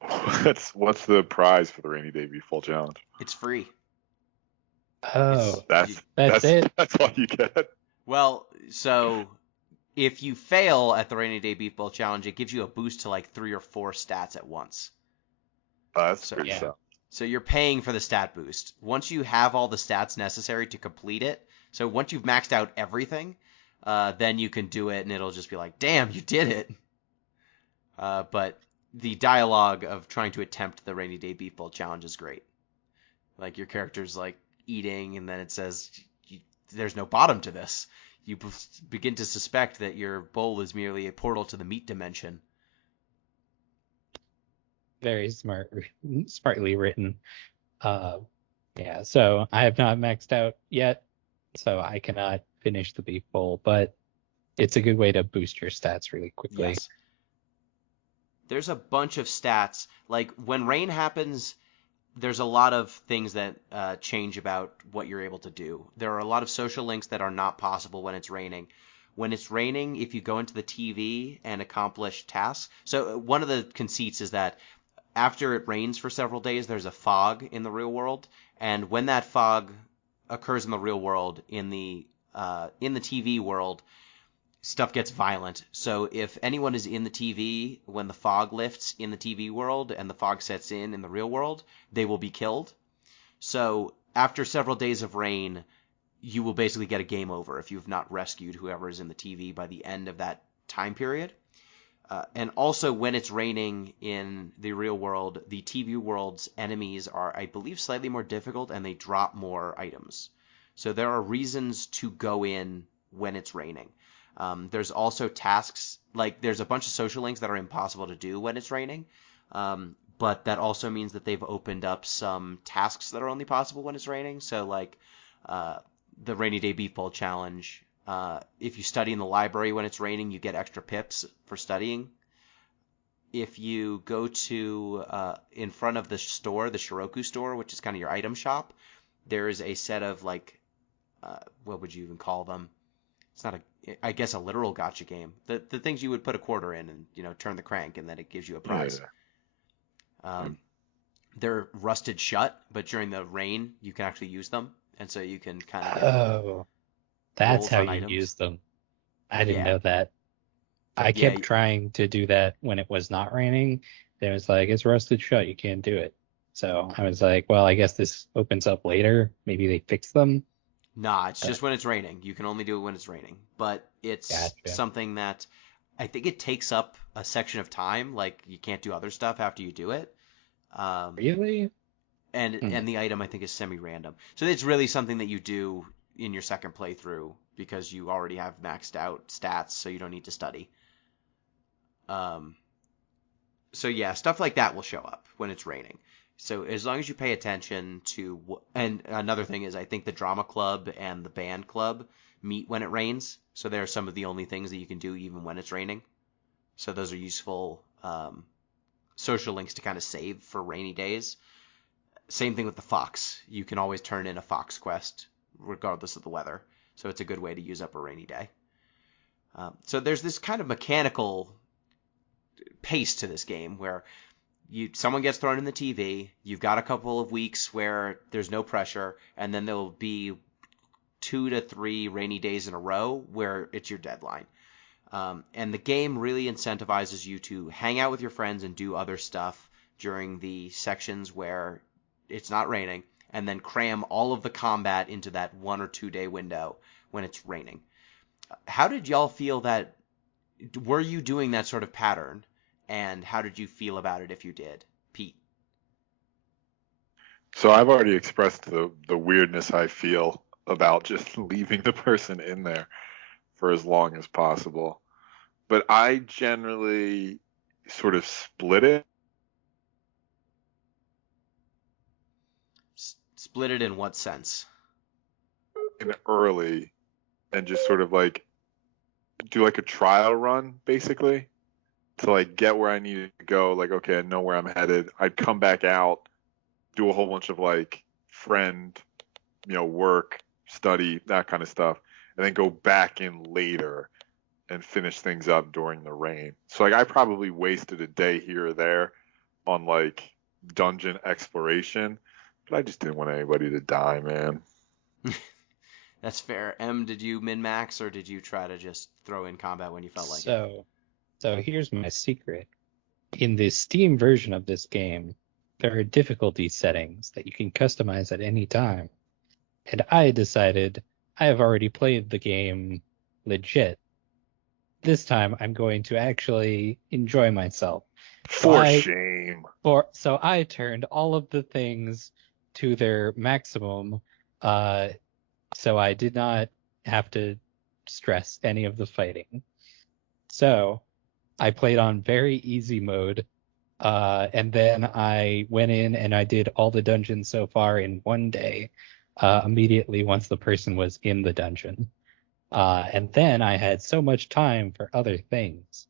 What's the prize for the Rainy Day Beef Bowl Challenge? It's free. Oh, that's it? That's all you get? Well, so if you fail at the Rainy Day Beef Bowl Challenge, it gives you a boost to like 3 or 4 stats at once. That's pretty yeah. sound. So you're paying for the stat boost. Once you have all the stats necessary to complete it, so once you've maxed out everything, then you can do it, and it'll just be like, damn, you did it. But the dialogue of trying to attempt the rainy day beef bowl challenge is great. Like your character's like eating, and then it says there's no bottom to this. You begin to suspect that your bowl is merely a portal to the meat dimension. Very smartly written. Yeah, so I have not maxed out yet, so I cannot finish the beef bowl, but it's a good way to boost your stats really quickly. Yes. There's a bunch of stats. Like when rain happens, there's a lot of things that change about what you're able to do. There are a lot of social links that are not possible when it's raining. When it's raining, if you go into the TV and accomplish tasks. So one of the conceits is that after it rains for several days, there's a fog in the real world, and when that fog occurs in the real world, in the TV world, stuff gets violent. So if anyone is in the TV when the fog lifts in the TV world and the fog sets in the real world, they will be killed. So after several days of rain, you will basically get a game over if you've not rescued whoever is in the TV by the end of that time period. And also, when it's raining in the real world, the TV world's enemies are, I believe, slightly more difficult, and they drop more items. So there are reasons to go in when it's raining. There's also tasks, like there's a bunch of social links that are impossible to do when it's raining, but that also means that they've opened up some tasks that are only possible when it's raining. So like the Rainy Day Beef Bowl Challenge. If you study in the library when it's raining, you get extra pips for studying. If you go to in front of the store, the Shiroku store, which is kind of your item shop, there is a set of like, what would you even call them? It's not I guess a literal gotcha game. The things you would put a quarter in and turn the crank and then it gives you a prize. Yeah. They're rusted shut, but during the rain you can actually use them, and so you can kind of get That's how on you items. use them. I didn't know that. I kept trying to do that when it was not raining. It was like, it's rusted shut, you can't do it. So I was like, well, I guess this opens up later. Maybe they fix them. Nah, it's just when it's raining. You can only do it when it's raining. But it's something that I think it takes up a section of time. Like, you can't do other stuff after you do it. Really? And the item, I think, is semi-random. So it's really something that you do in your second playthrough because you already have maxed out stats, so you don't need to study. So yeah, stuff like that will show up when it's raining. So as long as you pay attention to, and another thing is I think the drama club and the band club meet when it rains. So they're some of the only things that you can do even when it's raining. So those are useful social links to kind of save for rainy days. Same thing with the fox. You can always turn in a fox quest regardless of the weather. So it's a good way to use up a rainy day. So there's this kind of mechanical pace to this game where someone gets thrown in the TV, you've got a couple of weeks where there's no pressure, and then there'll be 2 to 3 rainy days in a row where it's your deadline. And the game really incentivizes you to hang out with your friends and do other stuff during the sections where it's not raining, and then cram all of the combat into that 1 or 2 day window when it's raining. How did y'all feel that? Were you doing that sort of pattern? And how did you feel about it if you did? Pete? So I've already expressed the weirdness I feel about just leaving the person in there for as long as possible. But I generally sort of split it. Split it in what sense? In early and just sort of like do like a trial run, basically. To like get where I needed to go, like, okay, I know where I'm headed. I'd come back out, do a whole bunch of like friend, work, study, that kind of stuff, and then go back in later and finish things up during the rain. So like I probably wasted a day here or there on like dungeon exploration, but I just didn't want anybody to die, man. That's fair. Did you min-max or did you try to just throw in combat when you felt like it? So here's my secret. In the Steam version of this game, there are difficulty settings that you can customize at any time. And I decided I have already played the game legit. This time I'm going to actually enjoy myself. For shame. So I turned all of the things to their maximum, so I did not have to stress any of the fighting. So I played on very easy mode, and then I went in and I did all the dungeons so far in one day, immediately once the person was in the dungeon. And then I had so much time for other things.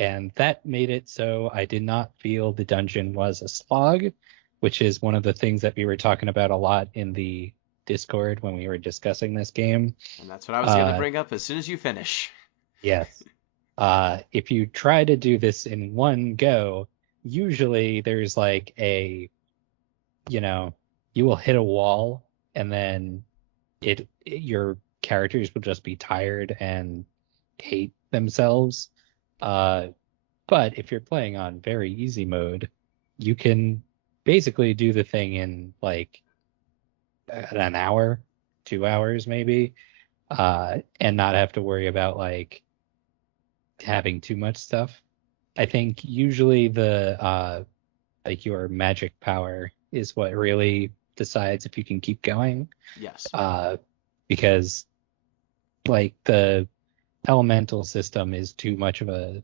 And that made it so I did not feel the dungeon was a slog, which is one of the things that we were talking about a lot in the Discord when we were discussing this game. And that's what I was going to bring up as soon as you finish. Yes. If you try to do this in one go, usually there's like you will hit a wall and then your characters will just be tired and hate themselves. But if you're playing on very easy mode, you can basically do the thing in like an hour, 2 hours maybe, and not have to worry about like having too much stuff. I think usually the like your magic power is what really decides if you can keep going. Yes. Because like the elemental system is too much of a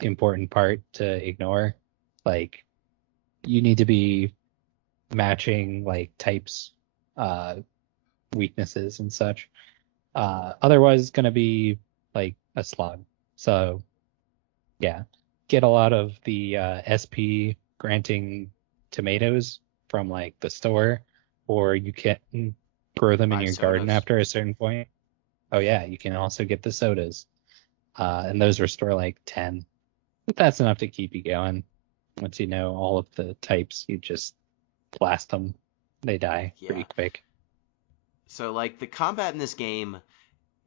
important part to ignore. Like you need to be matching like types, weaknesses and such. Otherwise it's gonna be like a slog. So yeah, get a lot of the SP granting tomatoes from like the store, or you can grow them in Buy your sodas. garden after a certain point. Oh yeah, you can also get the sodas, and those restore like 10. But that's enough to keep you going. Once you know all of the types, you just blast them. They die pretty quick. So like the combat in this game,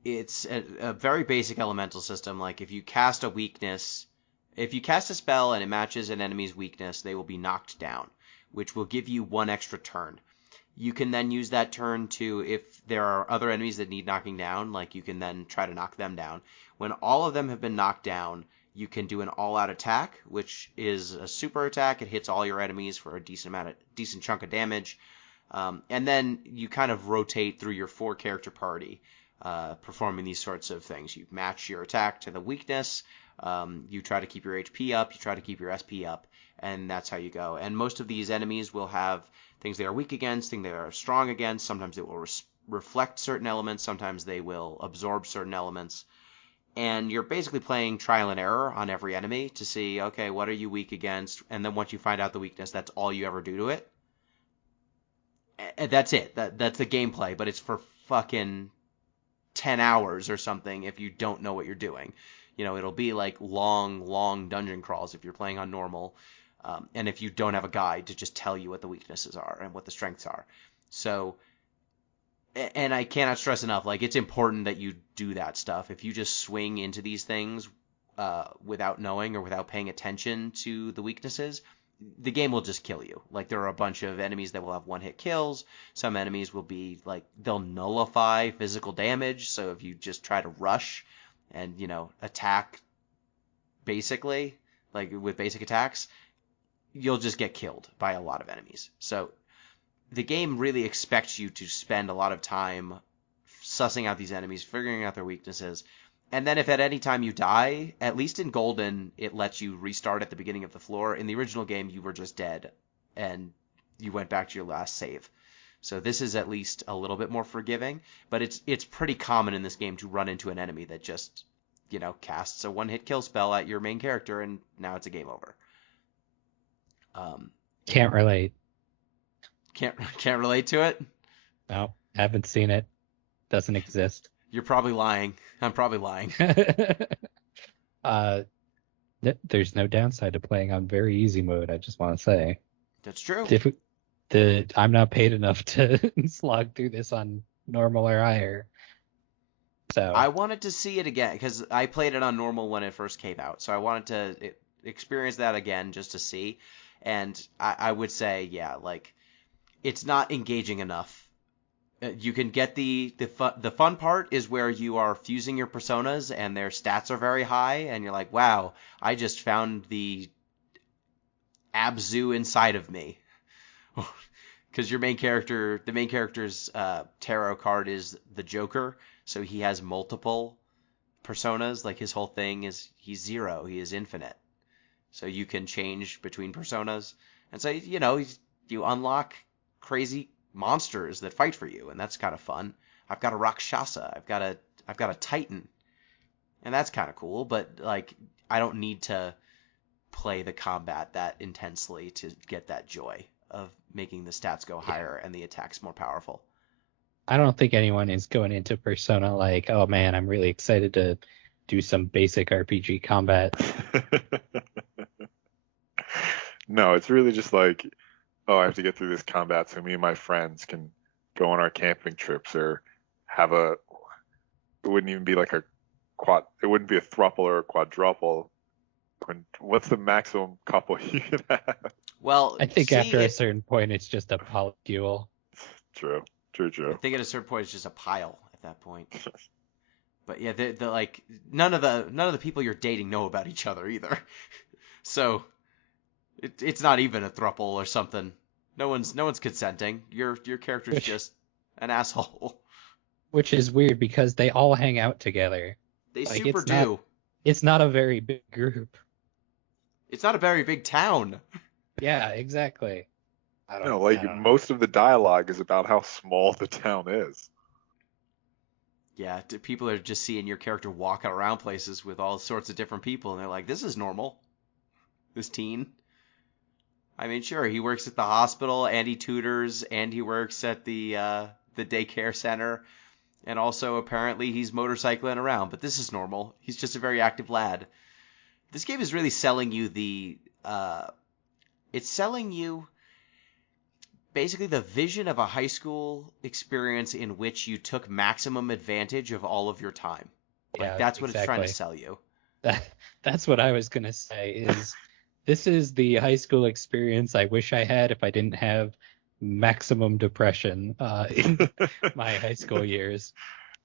it's a very basic elemental system. Like if you cast a weakness, if you cast a spell and it matches an enemy's weakness, they will be knocked down, which will give you one extra turn. You can then use that turn to, if there are other enemies that need knocking down, like you can then try to knock them down. When all of them have been knocked down, you can do an all-out attack, which is a super attack. It hits all your enemies for a decent chunk of damage. And then you kind of rotate through your 4-character party, performing these sorts of things. You match your attack to the weakness. You try to keep your HP up. You try to keep your SP up. And that's how you go. And most of these enemies will have things they are weak against, things they are strong against. Sometimes it will reflect certain elements. Sometimes they will absorb certain elements. And you're basically playing trial and error on every enemy to see, okay, what are you weak against? And then once you find out the weakness, that's all you ever do to it. And that's it. That's the gameplay, but it's for fucking 10 hours or something if you don't know what you're doing. You know, it'll be like long dungeon crawls if you're playing on normal. And if you don't have a guide to just tell you what the weaknesses are and what the strengths are. So, and I cannot stress enough, like, it's important that you do that stuff. If you just swing into these things without knowing or without paying attention to the weaknesses, the game will just kill you. Like, there are a bunch of enemies that will have one-hit kills. Some enemies will be, like, they'll nullify physical damage. So if you just try to rush and, you know, attack basically, like, with basic attacks, you'll just get killed by a lot of enemies. So the game really expects you to spend a lot of time sussing out these enemies, figuring out their weaknesses. And then if at any time you die, at least in Golden, it lets you restart at the beginning of the floor. In the original game, you were just dead, and you went back to your last save. So this is at least a little bit more forgiving, but it's pretty common in this game to run into an enemy that just, you know, casts a one-hit kill spell at your main character, and now it's a game over. Can't relate. Can't relate to it? No, haven't seen it. Doesn't exist. You're probably lying. I'm probably lying. There's no downside to playing on very easy mode, I just want to say. That's true. I'm not paid enough to slog through this on normal or higher. So I wanted to see it again because I played it on normal when it first came out. So I wanted to experience that again just to see. And I would say, yeah, like, it's not engaging enough. You can get the fun part is where you are fusing your personas and their stats are very high and you're like, wow, I just found the Abzu inside of me. Because the main character's tarot card is the Joker, so he has multiple personas. Like his whole thing is he's zero, he is infinite. So you can change between personas, and so you unlock crazy monsters that fight for you, and that's kind of fun. I've got a Rakshasa, I've got a Titan, and that's kind of cool. But like, I don't need to play the combat that intensely to get that joy of making the stats go higher and the attacks more powerful. I don't think anyone is going into Persona like, oh man, I'm really excited to do some basic RPG combat. No, it's really just like, oh, I have to get through this combat so me and my friends can go on our camping trips or have it wouldn't even be like it wouldn't be a thruple or a quadruple. What's the maximum couple you can have? Well, I think after a certain point, it's just a polycule. True. I think at a certain point, it's just a pile at that point. But yeah, the like none of the people you're dating know about each other either. So it's not even a throuple or something. No one's consenting. Your character's just an asshole. Which is weird because they all hang out together. They like, super do. It's not a very big group. It's not a very big town. Yeah, exactly. Most of the dialogue is about how small the town is. Yeah, people are just seeing your character walking around places with all sorts of different people, and they're like, this is normal. This teen. I mean, sure, he works at the hospital, and he tutors, and he works at the daycare center, and also apparently he's motorcycling around, but this is normal. He's just a very active lad. This game is really selling you it's selling you basically the vision of a high school experience in which you took maximum advantage of all of your time. Like, that's what it's trying to sell you. That's what I was going to say is this is the high school experience I wish I had if I didn't have maximum depression in my high school years.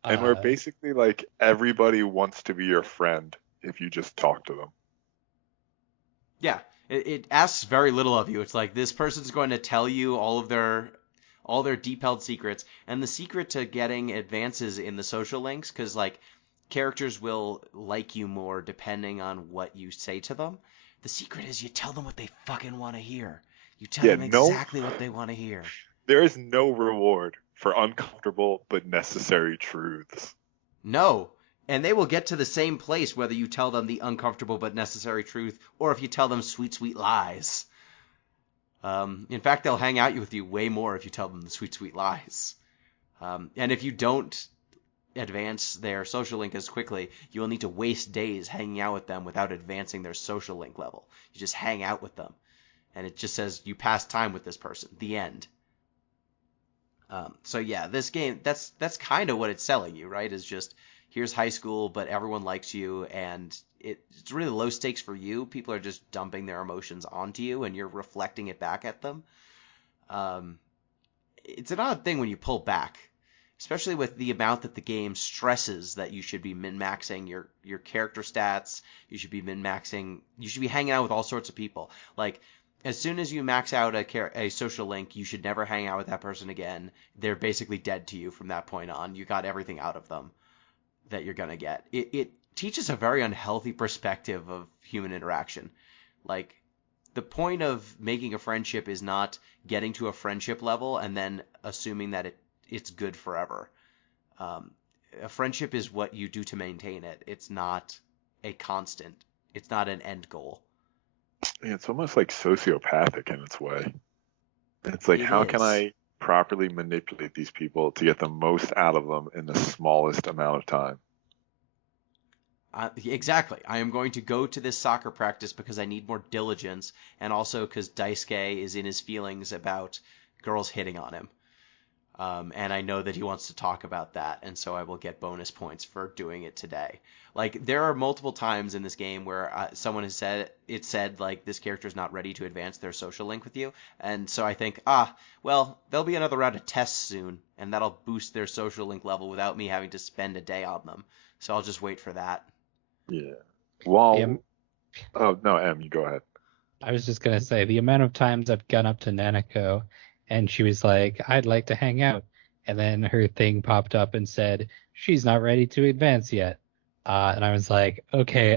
And we're basically like everybody wants to be your friend if you just talk to them. Yeah, it asks very little of you. It's like this person's going to tell you all their deep-held secrets, and the secret to getting advances in the social links, because like characters will like you more depending on what you say to them. The secret is you tell them what they fucking want to hear. You tell them exactly what they want to hear. There is no reward for uncomfortable but necessary truths. No. And they will get to the same place whether you tell them the uncomfortable but necessary truth or if you tell them sweet, sweet lies. In fact, they'll hang out with you way more if you tell them the sweet, sweet lies. And if you don't advance their social link as quickly, you will need to waste days hanging out with them without advancing their social link level. You just hang out with them. And it just says you passed time with this person. The end. So yeah, this game, that's kind of what it's selling you, right? Is just, here's high school, but everyone likes you, and it's really low stakes for you. People are just dumping their emotions onto you, and you're reflecting it back at them. It's an odd thing when you pull back, especially with the amount that the game stresses that you should be min-maxing your character stats. You should be you should be hanging out with all sorts of people. Like, as soon as you max out a social link, you should never hang out with that person again. They're basically dead to you from that point on. You got everything out of them that you're going to get. It teaches a very unhealthy perspective of human interaction. Like, the point of making a friendship is not getting to a friendship level and then assuming that it's good forever. A friendship is what you do to maintain it. It's not a constant. It's not an end goal. It's almost like sociopathic in its way. It's like, how can I properly manipulate these people to get the most out of them in the smallest amount of time? Exactly. I am going to go to this soccer practice because I need more diligence, and also because Daisuke is in his feelings about girls hitting on him. And I know that he wants to talk about that, and so I will get bonus points for doing it today. Like, there are multiple times in this game where someone has said, like, this character is not ready to advance their social link with you, and so I think, well, there'll be another round of tests soon, and that'll boost their social link level without me having to spend a day on them. So I'll just wait for that. Yeah. Well, oh, no, Em, you go ahead. I was just gonna say the amount of times I've gone up to Nanako and she was like, "I'd like to hang out," and then her thing popped up and said she's not ready to advance yet, and I was like, "Okay,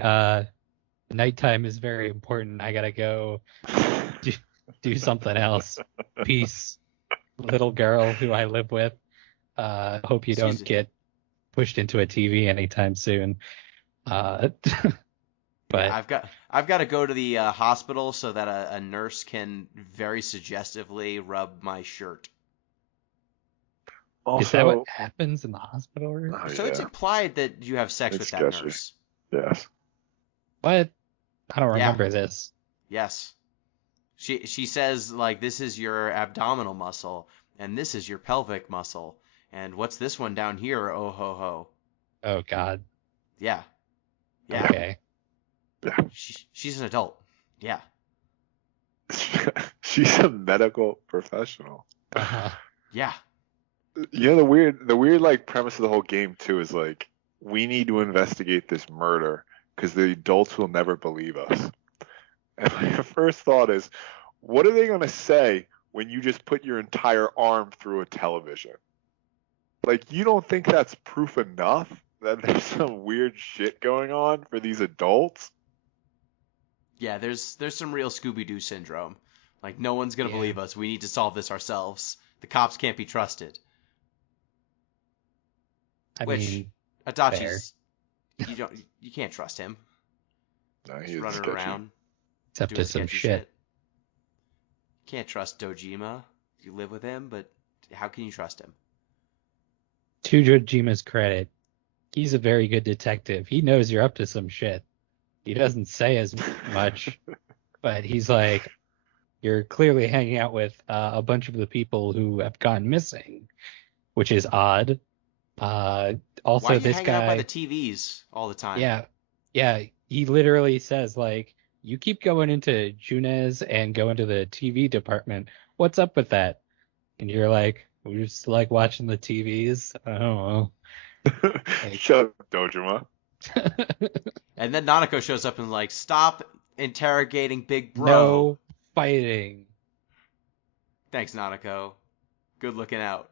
nighttime is very important. I gotta go do, do something else. Peace, little girl who I live with. Hope you don't She's get pushed into a TV anytime soon." Uh, Yeah, but I've got to go to the hospital so that a nurse can very suggestively rub my shirt. is that what Also, happens in the hospital room? oh So it's yeah, implied that you have sex it's with that sketchy. nurse. Yes. What? I don't Yeah, remember this. yes. She says like this is your abdominal muscle and this is your pelvic muscle and what's this one down here? Oh ho ho. Oh God. Yeah, yeah. Okay. Yeah. She's an adult. Yeah. She's a medical professional. Uh-huh. Yeah. You know the weird like premise of the whole game too is like we need to investigate this murder because the adults will never believe us. And my first thought is, what are they going to say when you just put your entire arm through a television? Like, you don't think that's proof enough that there's some weird shit going on for these adults? Yeah, there's some real Scooby-Doo syndrome. Like no one's gonna Yeah. believe us. We need to solve this ourselves. The cops can't be trusted. I Which mean, Adachi's you can't trust him. No, he Just is running sketchy. around it's up doing to some sketchy shit. Can't trust Dojima. You live with him, but how can you trust him? To Jojima's credit, he's a very good detective. He knows you're up to some shit. He doesn't say as much, but he's like, you're clearly hanging out with a bunch of the people who have gone missing, which is odd. Why are Also, you this hanging out by the guy, TVs all the time? yeah, yeah, he literally says like, you keep going into Junes and go into the TV department. What's up with that? And you're like, we just like watching the TVs. I don't know. Like, Shut up, Dojima. And then Nanako shows up and like, stop interrogating Big Bro. no fighting. Thanks, Nanako. Good looking out.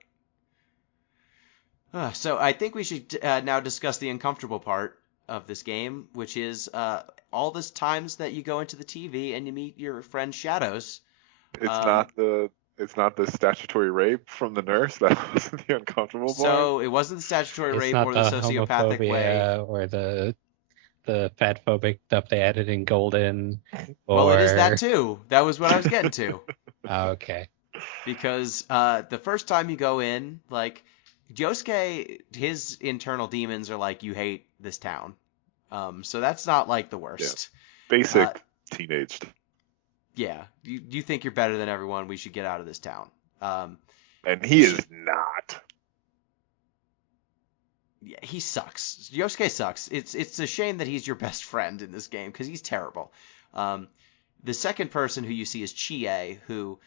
So I think we should now discuss the uncomfortable part of this game, which is all this times that you go into the TV and you meet your friend Shadows. It's not the statutory rape from the nurse. That wasn't the uncomfortable part. So it wasn't the statutory It's rape not or the the sociopathic way. homophobia or the fatphobic stuff they added in Golden. Well, it is Or that too. That was what I was getting to. oh, okay. Because the first time you go in, like Yosuke, his internal demons are like, you hate this town. So that's not like the worst. Basic teenage stuff. Yeah, you think you're better than everyone. We should get out of this town. And he is not. Yeah, he sucks. Yosuke sucks. It's a shame that he's your best friend in this game because he's terrible. The second person who you see is Chie, who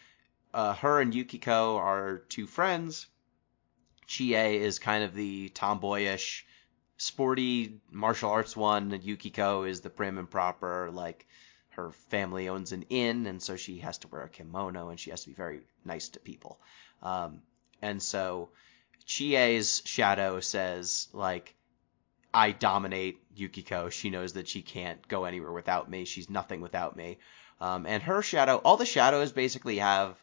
her and Yukiko are two friends. Chie is kind of the tomboyish, sporty martial arts one. And Yukiko is the prim and proper, like her family owns an inn, and so she has to wear a kimono and she has to be very nice to people. And so Chie's shadow says, like, I dominate Yukiko. She knows that she can't go anywhere without me. She's nothing without me. And her shadow, all the shadows basically have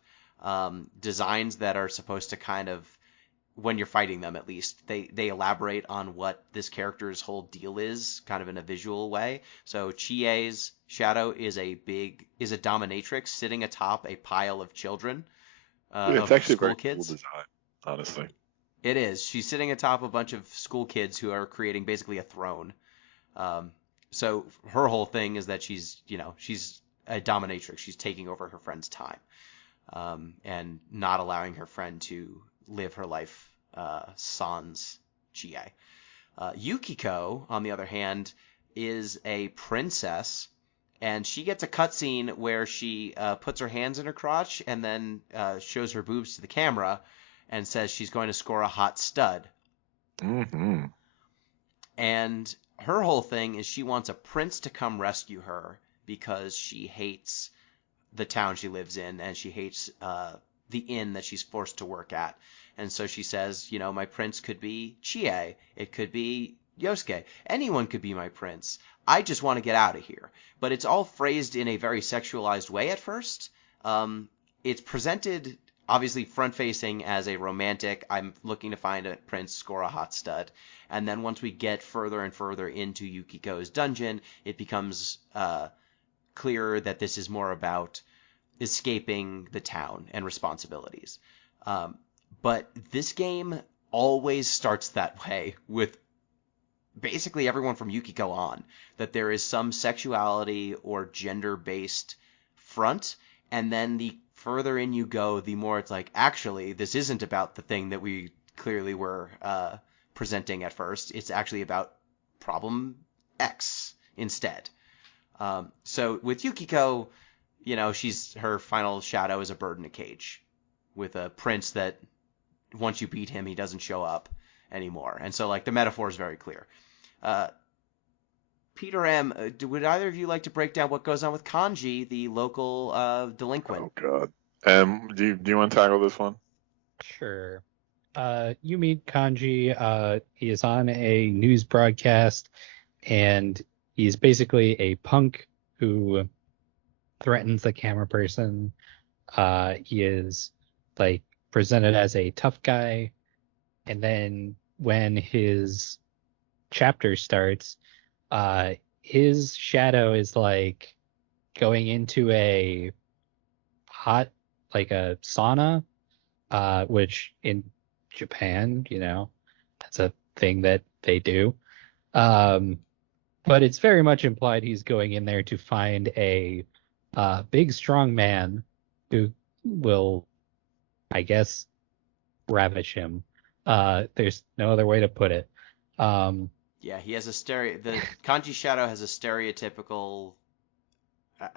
designs that are supposed to kind of, when you're fighting them at least, they elaborate on what this character's whole deal is, kind of in a visual way. So Chie's shadow is a dominatrix sitting atop a pile of children, It's of actually a school very kids. cool design, honestly. It is. She's sitting atop a bunch of school kids who are creating basically a throne. So her whole thing is that she's a dominatrix. She's taking over her friend's time, and not allowing her friend to live her life sans Chie. Yukiko, on the other hand, is a princess, and she gets a cutscene where she puts her hands in her crotch and then shows her boobs to the camera and says she's going to score a hot stud. Mm-hmm. And her whole thing is she wants a prince to come rescue her because she hates the town she lives in, and she hates the inn that she's forced to work at. And so she says, my prince could be Chie. It could be Yosuke. Anyone could be my prince. I just want to get out of here. But it's all phrased in a very sexualized way at first. It's presented, obviously, front-facing as a romantic, I'm looking to find a prince, score a hot stud. And then once we get further and further into Yukiko's dungeon, it becomes clearer that this is more about escaping the town and responsibilities. But this game always starts that way with basically everyone from Yukiko on, that there is some sexuality or gender-based front, and then the further in you go, the more it's like, actually, this isn't about the thing that we clearly were presenting at first. It's actually about problem X instead. So with Yukiko, her final shadow is a bird in a cage with a prince that once you beat him, he doesn't show up anymore. And so, the metaphor is very clear. Peter M., would either of you like to break down what goes on with Kanji, the local delinquent? Oh, God. Do you want to tackle this one? Sure. You meet Kanji. He is on a news broadcast, and he's basically a punk who threatens the camera person. He is presented as a tough guy, and then when his chapter starts, his shadow is going into a hot, a sauna, which in Japan, that's a thing that they do. But it's very much implied he's going in there to find a big, strong man who will, I guess, ravish him. There's no other way to put it. Yeah, he has the Kanji shadow has a stereotypical,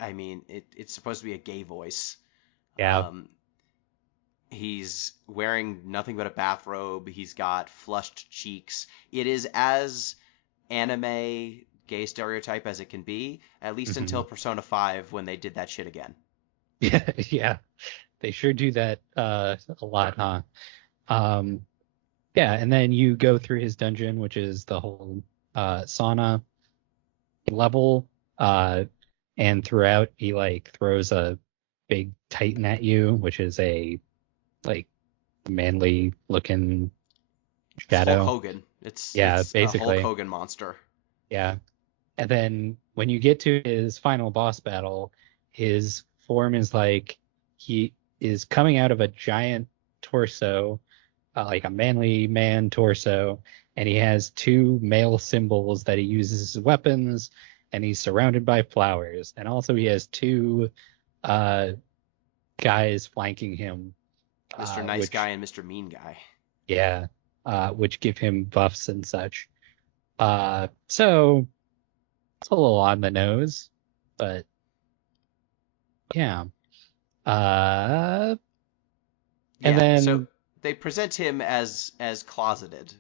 it's supposed to be a gay voice. Yeah. He's wearing nothing but a bathrobe. He's got flushed cheeks. It is as anime gay stereotype as it can be, at least until Persona 5 when they did that shit again. Yeah. They sure do that a lot, huh? Yeah, and then you go through his dungeon, which is the whole sauna level, and throughout he throws a big titan at you, which is a manly looking shadow. Hulk Hogan. It's basically a Hulk Hogan monster. Yeah. And then when you get to his final boss battle, his form is he is coming out of a giant torso, a manly man torso, and he has two male symbols that he uses as weapons, and he's surrounded by flowers. And also he has two guys flanking him. Mr. Nice Guy and Mr. Mean Guy. Yeah, which give him buffs and such. So it's a little on the nose, but yeah. And then so they present him as closeted.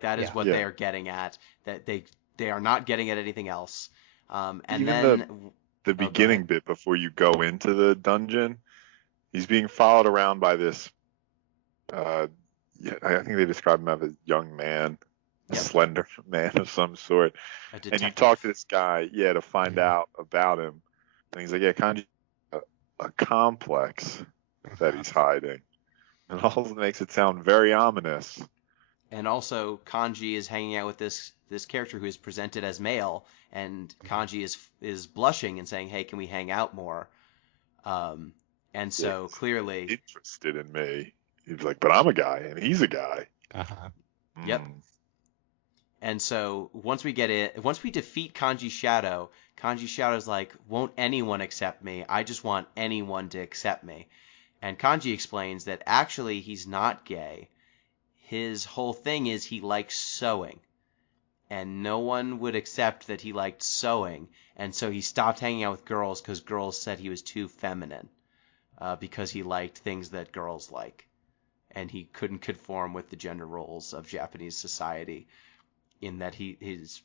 That is what they are getting at. That they are not getting at anything else. And even then the beginning bit before you go into the dungeon, he's being followed around by this. I think they describe him as a young man, a slender man of some sort. And you talk to this guy, to find out about him. And he's like, Kanji, a complex that he's hiding. And all makes it sound very ominous. And also, Kanji is hanging out with this character who is presented as male, and Kanji is blushing and saying, "Hey, can we hang out more?" And so clearly interested in me. He's like, "But I'm a guy, and he's a guy." Uh-huh. Yep. And so once we defeat Kanji's shadow, Kanji's shadow's like, "Won't anyone accept me? I just want anyone to accept me." And Kanji explains that actually he's not gay. His whole thing is he likes sewing. And no one would accept that he liked sewing. And so he stopped hanging out with girls because girls said he was too feminine. Because he liked things that girls like. And he couldn't conform with the gender roles of Japanese society in that his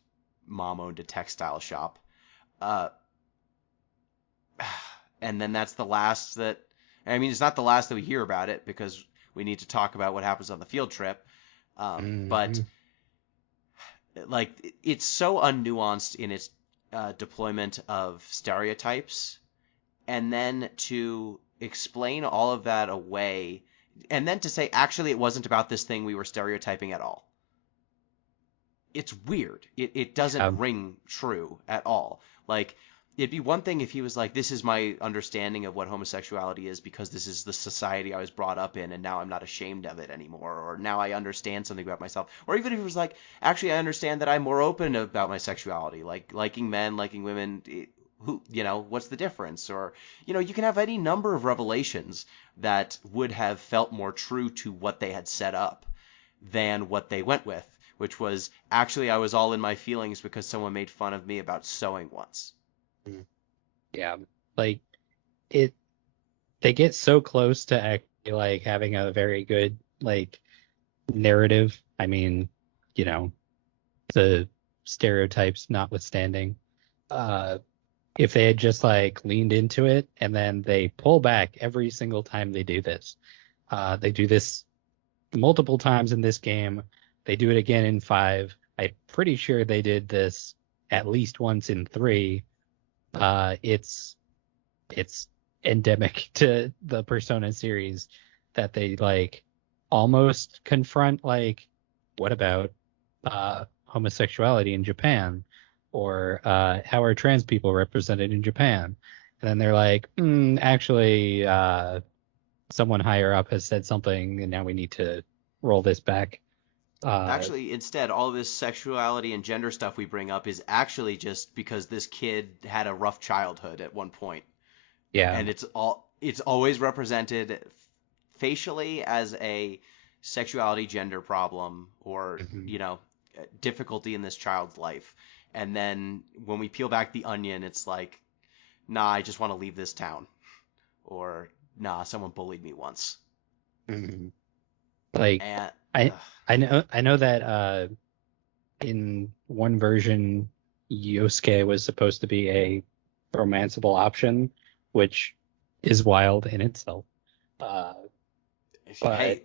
mom owned a textile shop. and then that's the last that. I mean, it's not the last that we hear about it because we need to talk about what happens on the field trip. But like, it's so unnuanced in its deployment of stereotypes, and then to explain all of that away, and then to say actually it wasn't about this thing we were stereotyping at all. It's weird. It doesn't ring true at all. Like, it'd be one thing if he was like, this is my understanding of what homosexuality is because this is the society I was brought up in and now I'm not ashamed of it anymore, or now I understand something about myself. Or even if he was like, actually I understand that I'm more open about my sexuality, like liking men, liking women, what's the difference? Or, you can have any number of revelations that would have felt more true to what they had set up than what they went with, which was, actually I was all in my feelings because someone made fun of me about sewing once. Yeah, like they get so close to actually like having a very good like narrative. I mean, the stereotypes notwithstanding. If they had just like leaned into it and then they pull back every single time they do this. They do this multiple times in this game. They do it again in 5. I'm pretty sure they did this at least once in 3. It's endemic to the Persona series that they like almost confront like, what about homosexuality in Japan, or how are trans people represented in Japan? And then they're like, actually, someone higher up has said something, and now we need to roll this back. Actually, instead, all this sexuality and gender stuff we bring up is actually just because this kid had a rough childhood at one point. Yeah. And it's always represented facially as a sexuality gender problem, or, difficulty in this child's life. And then when we peel back the onion, it's like, nah, I just want to leave this town. Or, nah, someone bullied me once. Mm-hmm. Like, And, I know that in one version, Yosuke was supposed to be a romanceable option, which is wild in itself. But hey,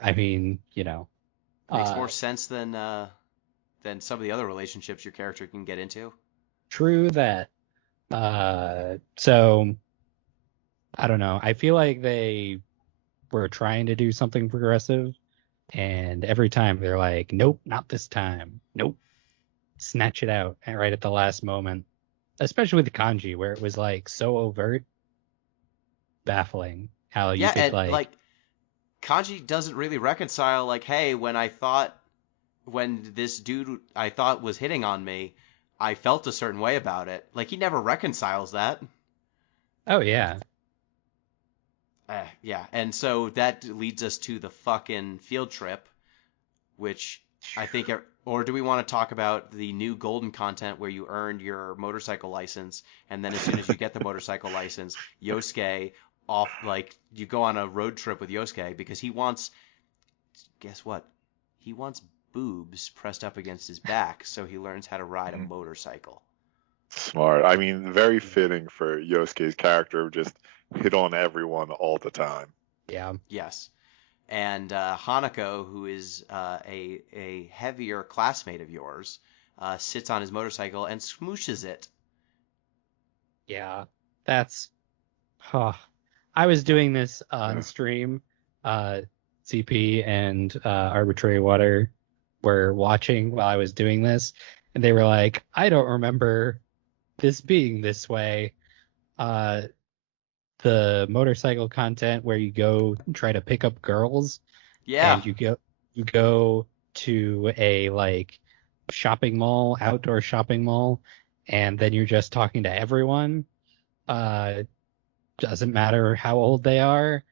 I mean, makes more sense than some of the other relationships your character can get into. True that. So I don't know. I feel like they were trying to do something progressive, and every time they're like, nope, not this time. Nope. Snatch it out right at the last moment. Especially with the Kanji, where it was like so overt, baffling how you could and like Kanji doesn't really reconcile, like, hey, when this dude I thought was hitting on me, I felt a certain way about it. Like, he never reconciles that. Oh yeah. Yeah, and so that leads us to the fucking field trip, which I think, or do we want to talk about the new golden content where you earned your motorcycle license, and then as soon as you get the motorcycle license, Yosuke you go on a road trip with Yosuke because he wants, guess what? He wants boobs pressed up against his back, so he learns how to ride a motorcycle. Smart. I mean, very fitting for Yosuke's character of just hit on everyone all the time. Yeah. Yes. And Hanako, who is a heavier classmate of yours, sits on his motorcycle and smooshes it. Yeah. That's... I was doing this on stream. CP and Arbitrary Water were watching while I was doing this, and they were like, I don't remember this being this way. The motorcycle content where you go try to pick up girls, and you go to a like shopping mall, outdoor shopping mall, and then you're just talking to everyone. Doesn't matter how old they are.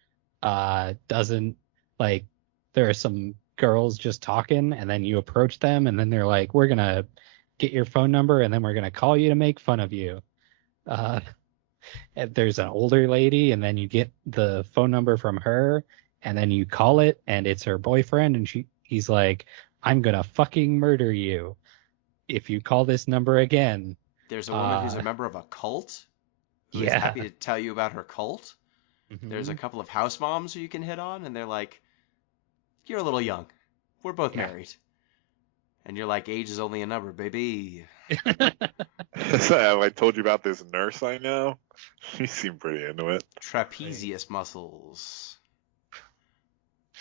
Doesn't, like, there are some girls just talking, and then you approach them, and then they're like, we're gonna get your phone number, and then we're gonna call you to make fun of you. And there's an older lady, and then you get the phone number from her, and then you call it, and it's her boyfriend, and he's like, I'm gonna fucking murder you if you call this number again. There's a woman who's a member of a cult who is happy to tell you about her cult. Mhm. There's a couple of house moms who you can hit on, and they're like, "You're a little young. We're both married." And you're like, "Age is only a number, baby." Have I told you about this nurse I know? She seemed pretty into it. Trapezius muscles.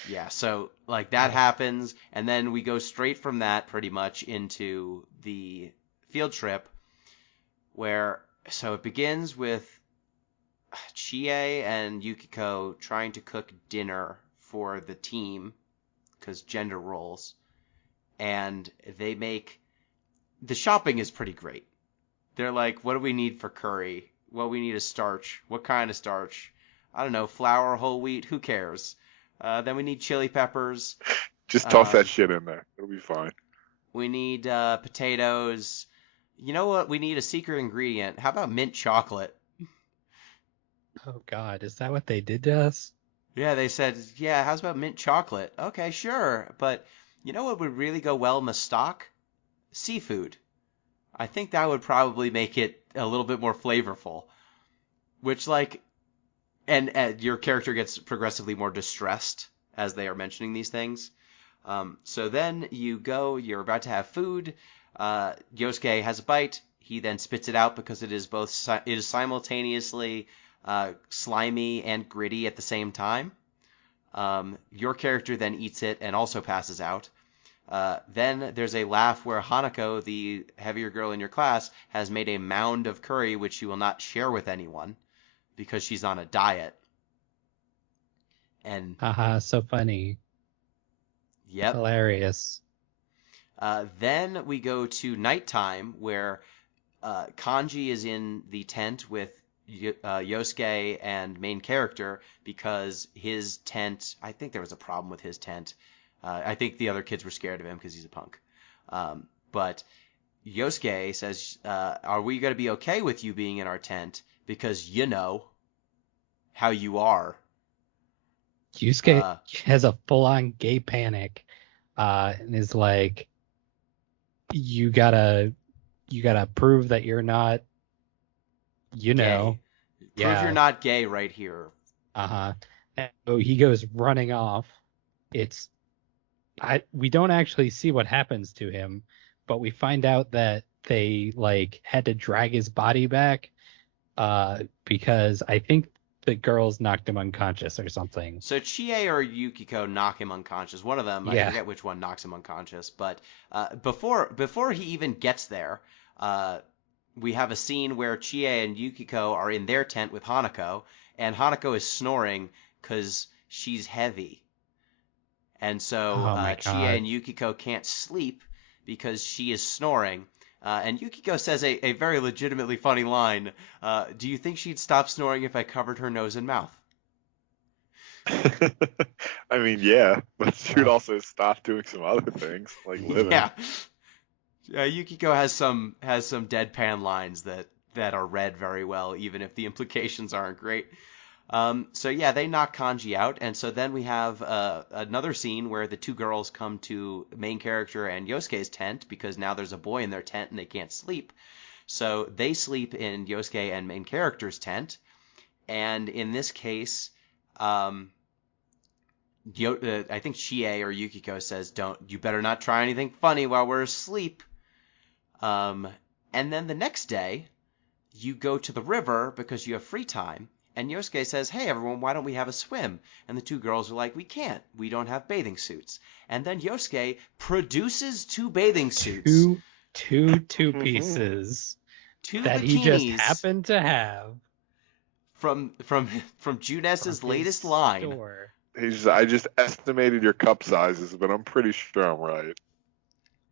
Yeah, so like that happens, and then we go straight from that pretty much into the field trip, where so it begins with Chie and Yukiko trying to cook dinner for the team because gender roles, and they make the shopping is pretty great. They're like, what do we need for curry? Well, we need a starch. What kind of starch? I don't know, flour, whole wheat, who cares? Then we need chili peppers. Just toss that shit in there. It'll be fine. We need potatoes. You know what? We need a secret ingredient. How about mint chocolate? Oh God, is that what they did to us? Yeah, they said, yeah, how's about mint chocolate? Okay, sure. But you know what would really go well in the stock? Seafood. I think that would probably make it a little bit more flavorful. Which, like, and your character gets progressively more distressed as they are mentioning these things. So then you're about to have food. Yosuke has a bite. He then spits it out because it is simultaneously slimy and gritty at the same time. Your character then eats it and also passes out. Then there's a laugh where Hanako, the heavier girl in your class, has made a mound of curry which she will not share with anyone because she's on a diet. And Haha, so funny. yep. Hilarious. Then we go to nighttime where Kanji is in the tent with Yosuke and main character because his tent, I think there was a problem with his tent. I think the other kids were scared of him because he's a punk. But Yosuke says, are we going to be okay with you being in our tent? Because you know how you are. Yusuke has a full-on gay panic and is like, you gotta prove that you're not, you know. Gay. Prove you're not gay right here. And so he goes running off. We don't actually see what happens to him, but we find out that they like had to drag his body back because I think the girls knocked him unconscious or something. So Chie or Yukiko knock him unconscious. One of them, I forget which one knocks him unconscious. But before he even gets there, we have a scene where Chie and Yukiko are in their tent with Hanako, and Hanako is snoring because she's heavy. And so Chie and Yukiko can't sleep because she is snoring. And Yukiko says a very legitimately funny line. Do you think she'd stop snoring if I covered her nose and mouth? I mean, yeah, but she would also stop doing some other things, like living. Yeah, Yukiko has some deadpan lines that are read very well, even if the implications aren't great. So yeah, they knock Kanji out, and so then we have another scene where the two girls come to main character and Yosuke's tent because now there's a boy in their tent and they can't sleep. So they sleep in Yosuke and main character's tent, and in this case, I think Chie or Yukiko says, you better not try anything funny while we're asleep. And then the next day, you go to the river because you have free time. And Yosuke says, hey, everyone, why don't we have a swim? And the two girls are like, we can't. We don't have bathing suits. And then Yosuke produces two bathing suits. Two pieces. Two that bikinis he just happened to have. From Juness's latest line. Store. I just estimated your cup sizes, but I'm pretty sure I'm right.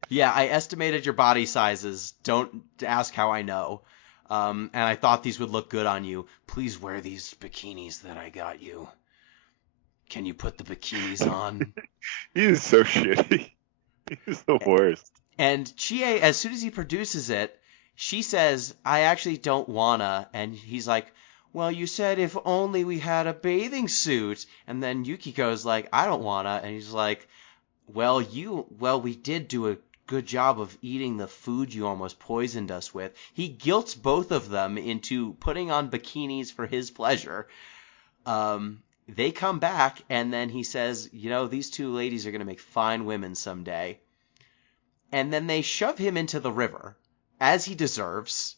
Yeah, I estimated your body sizes. Don't ask how I know. And I thought these would look good on you. Please wear these bikinis that I got you. Can you put the bikinis on? He is so shitty. He's the worst. And Chie, as soon as he produces it, she says, I actually don't wanna. And he's like, well, you said if only we had a bathing suit. And then Yukiko's like, I don't wanna. And he's like, well, we did do a good job of eating the food you almost poisoned us with. He guilts both of them into putting on bikinis for his pleasure. They come back, and then he says, these two ladies are going to make fine women someday. And then they shove him into the river, as he deserves.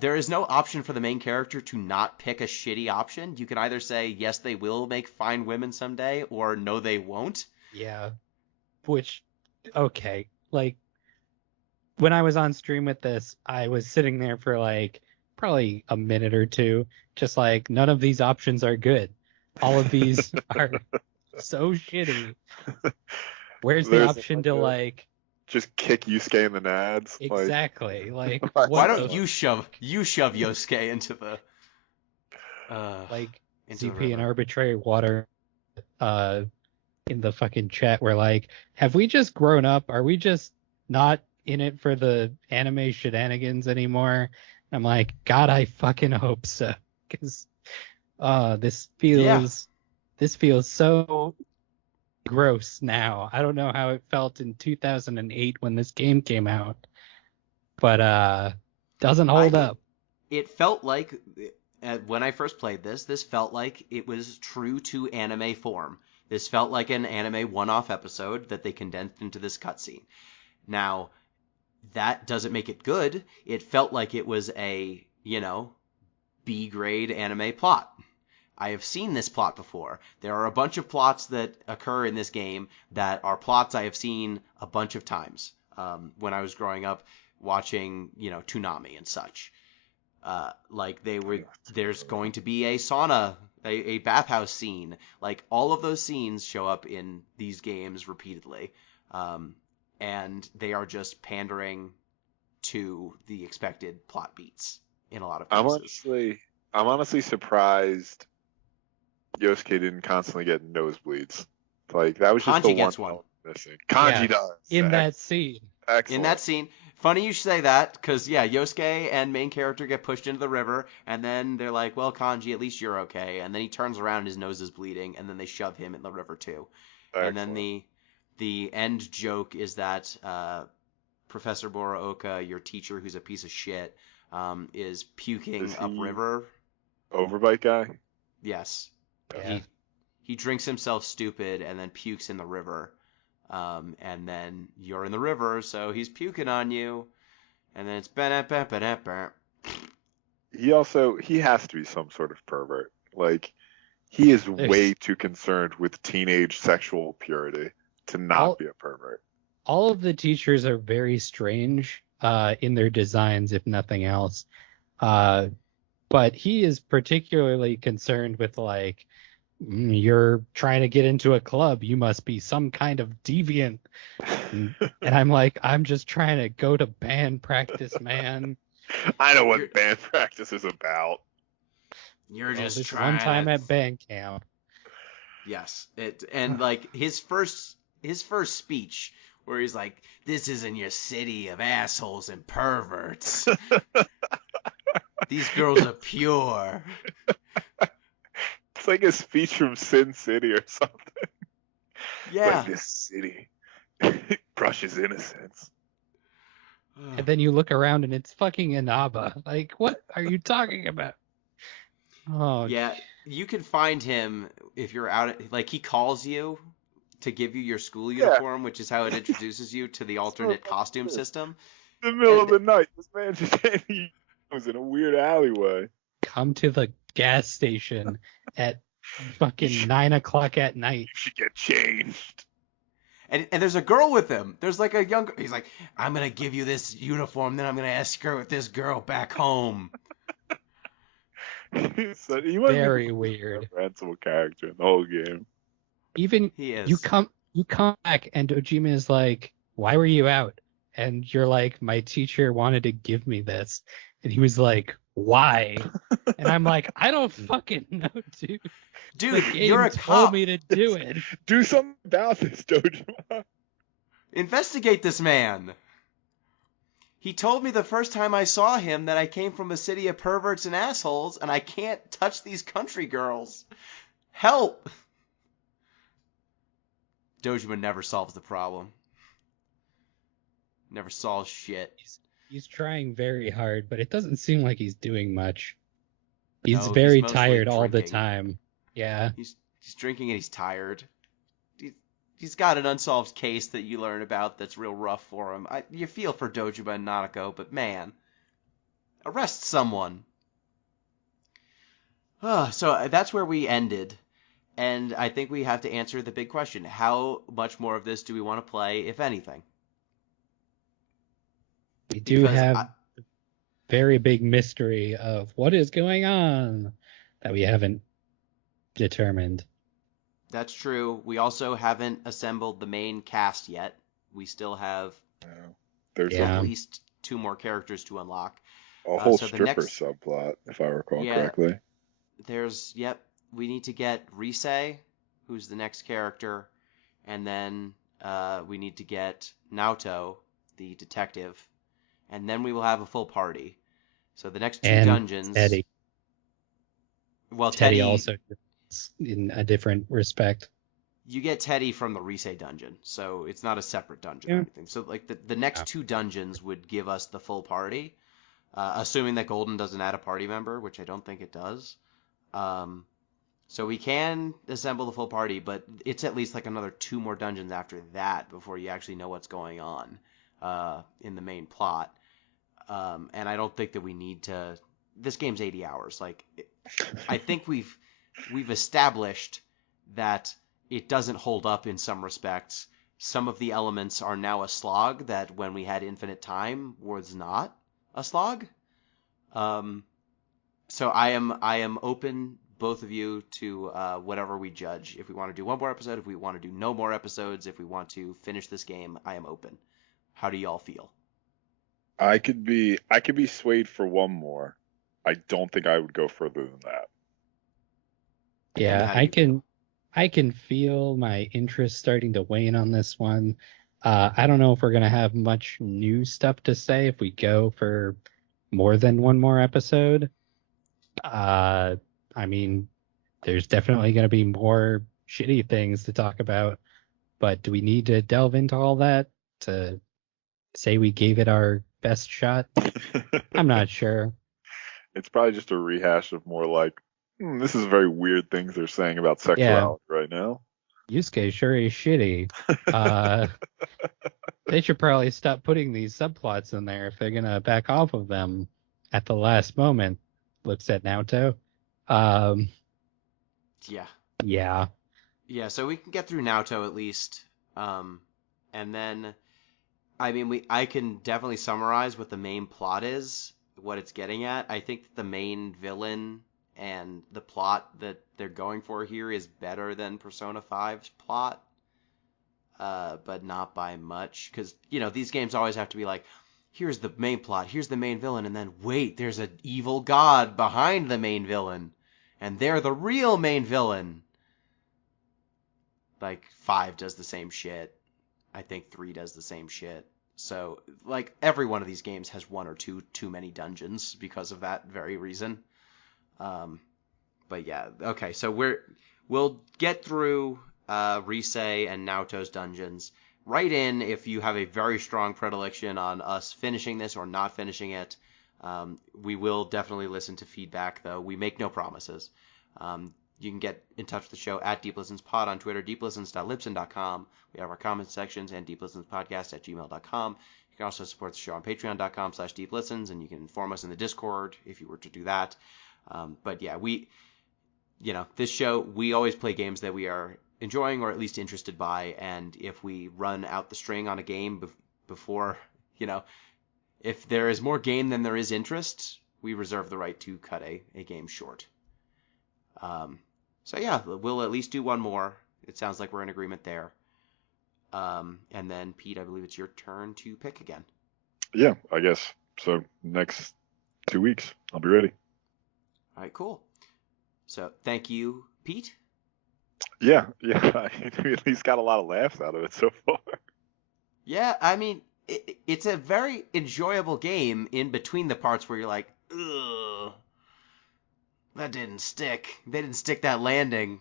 There is no option for the main character to not pick a shitty option. You can either say, yes, they will make fine women someday, or no, they won't. Yeah. Which, okay. Like, when I was on stream with this, I was sitting there for like probably a minute or two, just like, none of these options are good. All of these are so shitty. Where's the option to like just kick Yusuke in the nads? Exactly. Like why don't you shove Yosuke into the like into the CP river. and arbitrary water in the fucking chat were like, have we just grown up? Are we just not in it for the anime shenanigans anymore? I'm like, God, I fucking hope so. Because this feels so gross now. I don't know how it felt in 2008 when this game came out, but doesn't hold up. It felt like, when I first played this felt like it was true to anime form. This felt like an anime one-off episode that they condensed into this cutscene. Now, that doesn't make it good. It felt like it was a, B-grade anime plot. I have seen this plot before. There are a bunch of plots that occur in this game that are plots I have seen a bunch of times when I was growing up watching, Toonami and such. There's going to be a sauna, a bathhouse scene. Like, all of those scenes show up in these games repeatedly. And they are just pandering to the expected plot beats in a lot of cases. I'm honestly surprised Yosuke didn't constantly get nosebleeds. Like, that was just Kanji the gets one one. missing. Kanji does. In that scene. Excellent. In that scene. Funny you should say that, because, Yosuke and main character get pushed into the river, and then they're like, well, Kanji, at least you're okay. And then he turns around, his nose is bleeding, and then they shove him in the river, too. Excellent. And then the end joke is that Professor Boraoka, your teacher, who's a piece of shit, is puking upriver. Overbite guy? Yes. Yeah. He drinks himself stupid and then pukes in the river. And then you're in the river, so he's puking on you. And then it's He has to be some sort of pervert. Like, he is way too concerned with teenage sexual purity to not be a pervert. All of the teachers are very strange in their designs, if nothing else. But he is particularly concerned with, like, you're trying to get into a club. You must be some kind of deviant. And I'm like, I'm just trying to go to band practice, man. I know what band practice is about. You're just this trying one time at band camp. Yes. And like his first speech where he's like, this isn't your city of assholes and perverts. These girls are pure. It's like a speech from Sin City or something. Yeah. But this city crushes innocence. And then you look around and it's fucking Inaba. Like, what are you talking about? Oh, yeah. You can find him if you're out. Like, he calls you to give you your school uniform, which is how it introduces you to the alternate costume system. In the middle of the night, this man just was in a weird alleyway. Come to the gas station at fucking 9 o'clock at night. You should get changed. And there's a girl with him. There's like a young. He's like, I'm gonna give you this uniform, then I'm gonna escort this girl back home. So he was very weird. A reprehensible character in the whole game. Even he is. You come back and Ojima is like, why were you out? And you're like, my teacher wanted to give me this. And he was like, why? And I'm like, I don't fucking know, dude. Dude, the game you're a told cop. me to do it. Do something about this, Dojima. Investigate this man. He told me the first time I saw him that I came from a city of perverts and assholes, and I can't touch these country girls. Help! Dojima never solves the problem. Never solves shit. He's trying very hard, but it doesn't seem like he's doing much. He's No, very mostly tired all the drinking. time. Yeah. He's drinking and he's tired. He's got an unsolved case that you learn about that's real rough for him. You feel for Dojima and Nanako, but man, arrest someone. So that's where we ended. And I think we have to answer the big question. How much more of this do we want to play, if anything? We do Because have a very big mystery of what is going on that we haven't determined. That's true. We also haven't assembled the main cast yet. We still have There's at least 2 more characters to unlock. a whole so the stripper next- subplot, if I recall Yeah. correctly. We need to get Rise, who's the next character, and then we need to get Naoto, the detective, and then we will have a full party. So the next 2 And dungeons. Teddy. Well, Teddy also in a different respect. You get Teddy from the Rise dungeon, so it's not a separate dungeon or Yeah. anything. So like the next 2 dungeons would give us the full party, assuming that Golden doesn't add a party member, which I don't think it does. So we can assemble the full party, but it's at least like another 2 more dungeons after that before you actually know what's going on in the main plot. And I don't think that we need to. This game's 80 hours. I think we've established that it doesn't hold up in some respects. Some of the elements are now a slog that when we had infinite time was not a slog. So I am open, both of you, to whatever we judge. If we want to do 1 more episode, if we want to do no more episodes, if we want to finish this game, I am open. How do y'all feel? I could be swayed for 1 more. I don't think I would go further than that. Yeah, how do you feel? I can feel my interest starting to wane on this one. I don't know if we're gonna have much new stuff to say if we go for more than 1 more episode. I mean, there's definitely gonna be more shitty things to talk about, but do we need to delve into all that to say we gave it our best shot? I'm not sure. It's probably just a rehash of more like, this is very weird things they're saying about sexuality right now. Yusuke sure is shitty. They should probably stop putting these subplots in there if they're gonna back off of them at the last moment. Looks at Naoto. Yeah. Yeah. Yeah, so we can get through Naoto at least. And then, I mean, I can definitely summarize what the main plot is, what it's getting at. I think the main villain and the plot that they're going for here is better than Persona 5's plot, but not by much. Because, these games always have to be like, here's the main plot, here's the main villain, and then wait, there's an evil god behind the main villain, and they're the real main villain. Like, 5 does the same shit. I think 3 does the same shit. So, like, every one of these games has 1 or 2 too many dungeons because of that very reason. But yeah, okay, so we'll get through Rise and Naoto's dungeons. Write in if you have a very strong predilection on us finishing this or not finishing it. We will definitely listen to feedback, though. We make no promises. You can get in touch with the show at DeepListensPod on Twitter, deeplistens.libsyn.com. We have our comment sections and deeplistenspodcast@gmail.com. You can also support the show on patreon.com/deeplistens, and you can inform us in the Discord if you were to do that. But yeah, this show, we always play games that we are enjoying or at least interested by, and if we run out the string on a game before, if there is more game than there is interest, we reserve the right to cut a game short. So yeah, we'll at least do 1 more. It sounds like we're in agreement there. And then Pete, I believe it's your turn to pick again. Yeah, I guess. So next 2 weeks, I'll be ready. All right, cool. So thank you, Pete. Yeah. We at least got a lot of laughs out of it so far. Yeah, I mean, it's a very enjoyable game in between the parts where you're like, ugh, that didn't stick. They didn't stick that landing.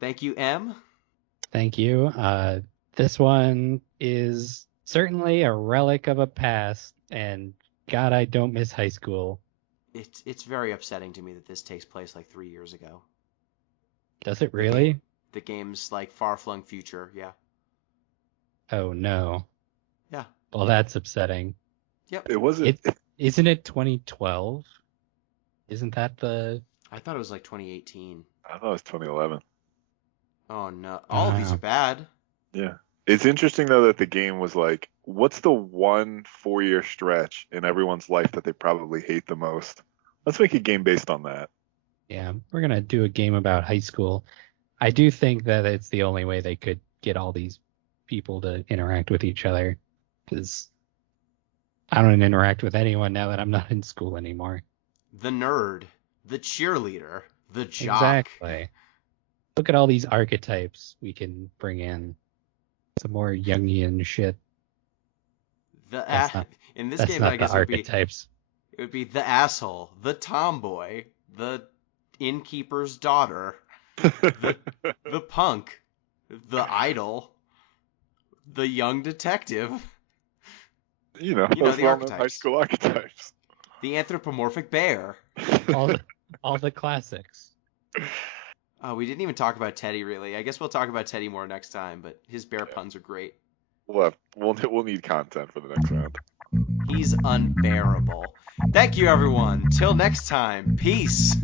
Thank you, M. Thank you. This one is certainly a relic of a past, and God, I don't miss high school. It's very upsetting to me that this takes place like 3 years ago. Does it really? The game's like far-flung future, yeah. Oh no. Yeah. Well, that's upsetting. Yep. It wasn't. Isn't it 2012? Isn't that the... I thought it was like 2018. I thought it was 2011. Oh no. All of these are bad. Yeah. It's interesting though that the game was like, what's the one 4-year stretch in everyone's life that they probably hate the most? Let's make a game based on that. Yeah, we're gonna do a game about high school. I do think that it's the only way they could get all these people to interact with each other, because I don't interact with anyone now that I'm not in school anymore. The nerd, the cheerleader, the jock. Exactly. Look at all these archetypes we can bring in. Some more Jungian shit. In this That's game, not I guess the archetypes. it would be the asshole, the tomboy, the innkeeper's daughter, the punk, the idol, the young detective. Those the well-known archetypes. high school archetypes. The anthropomorphic bear. all the classics. Oh, we didn't even talk about Teddy, really. I guess we'll talk about Teddy more next time, but his bear puns are great. We'll need content for the next round. He's unbearable. Thank you, everyone. Till next time. Peace.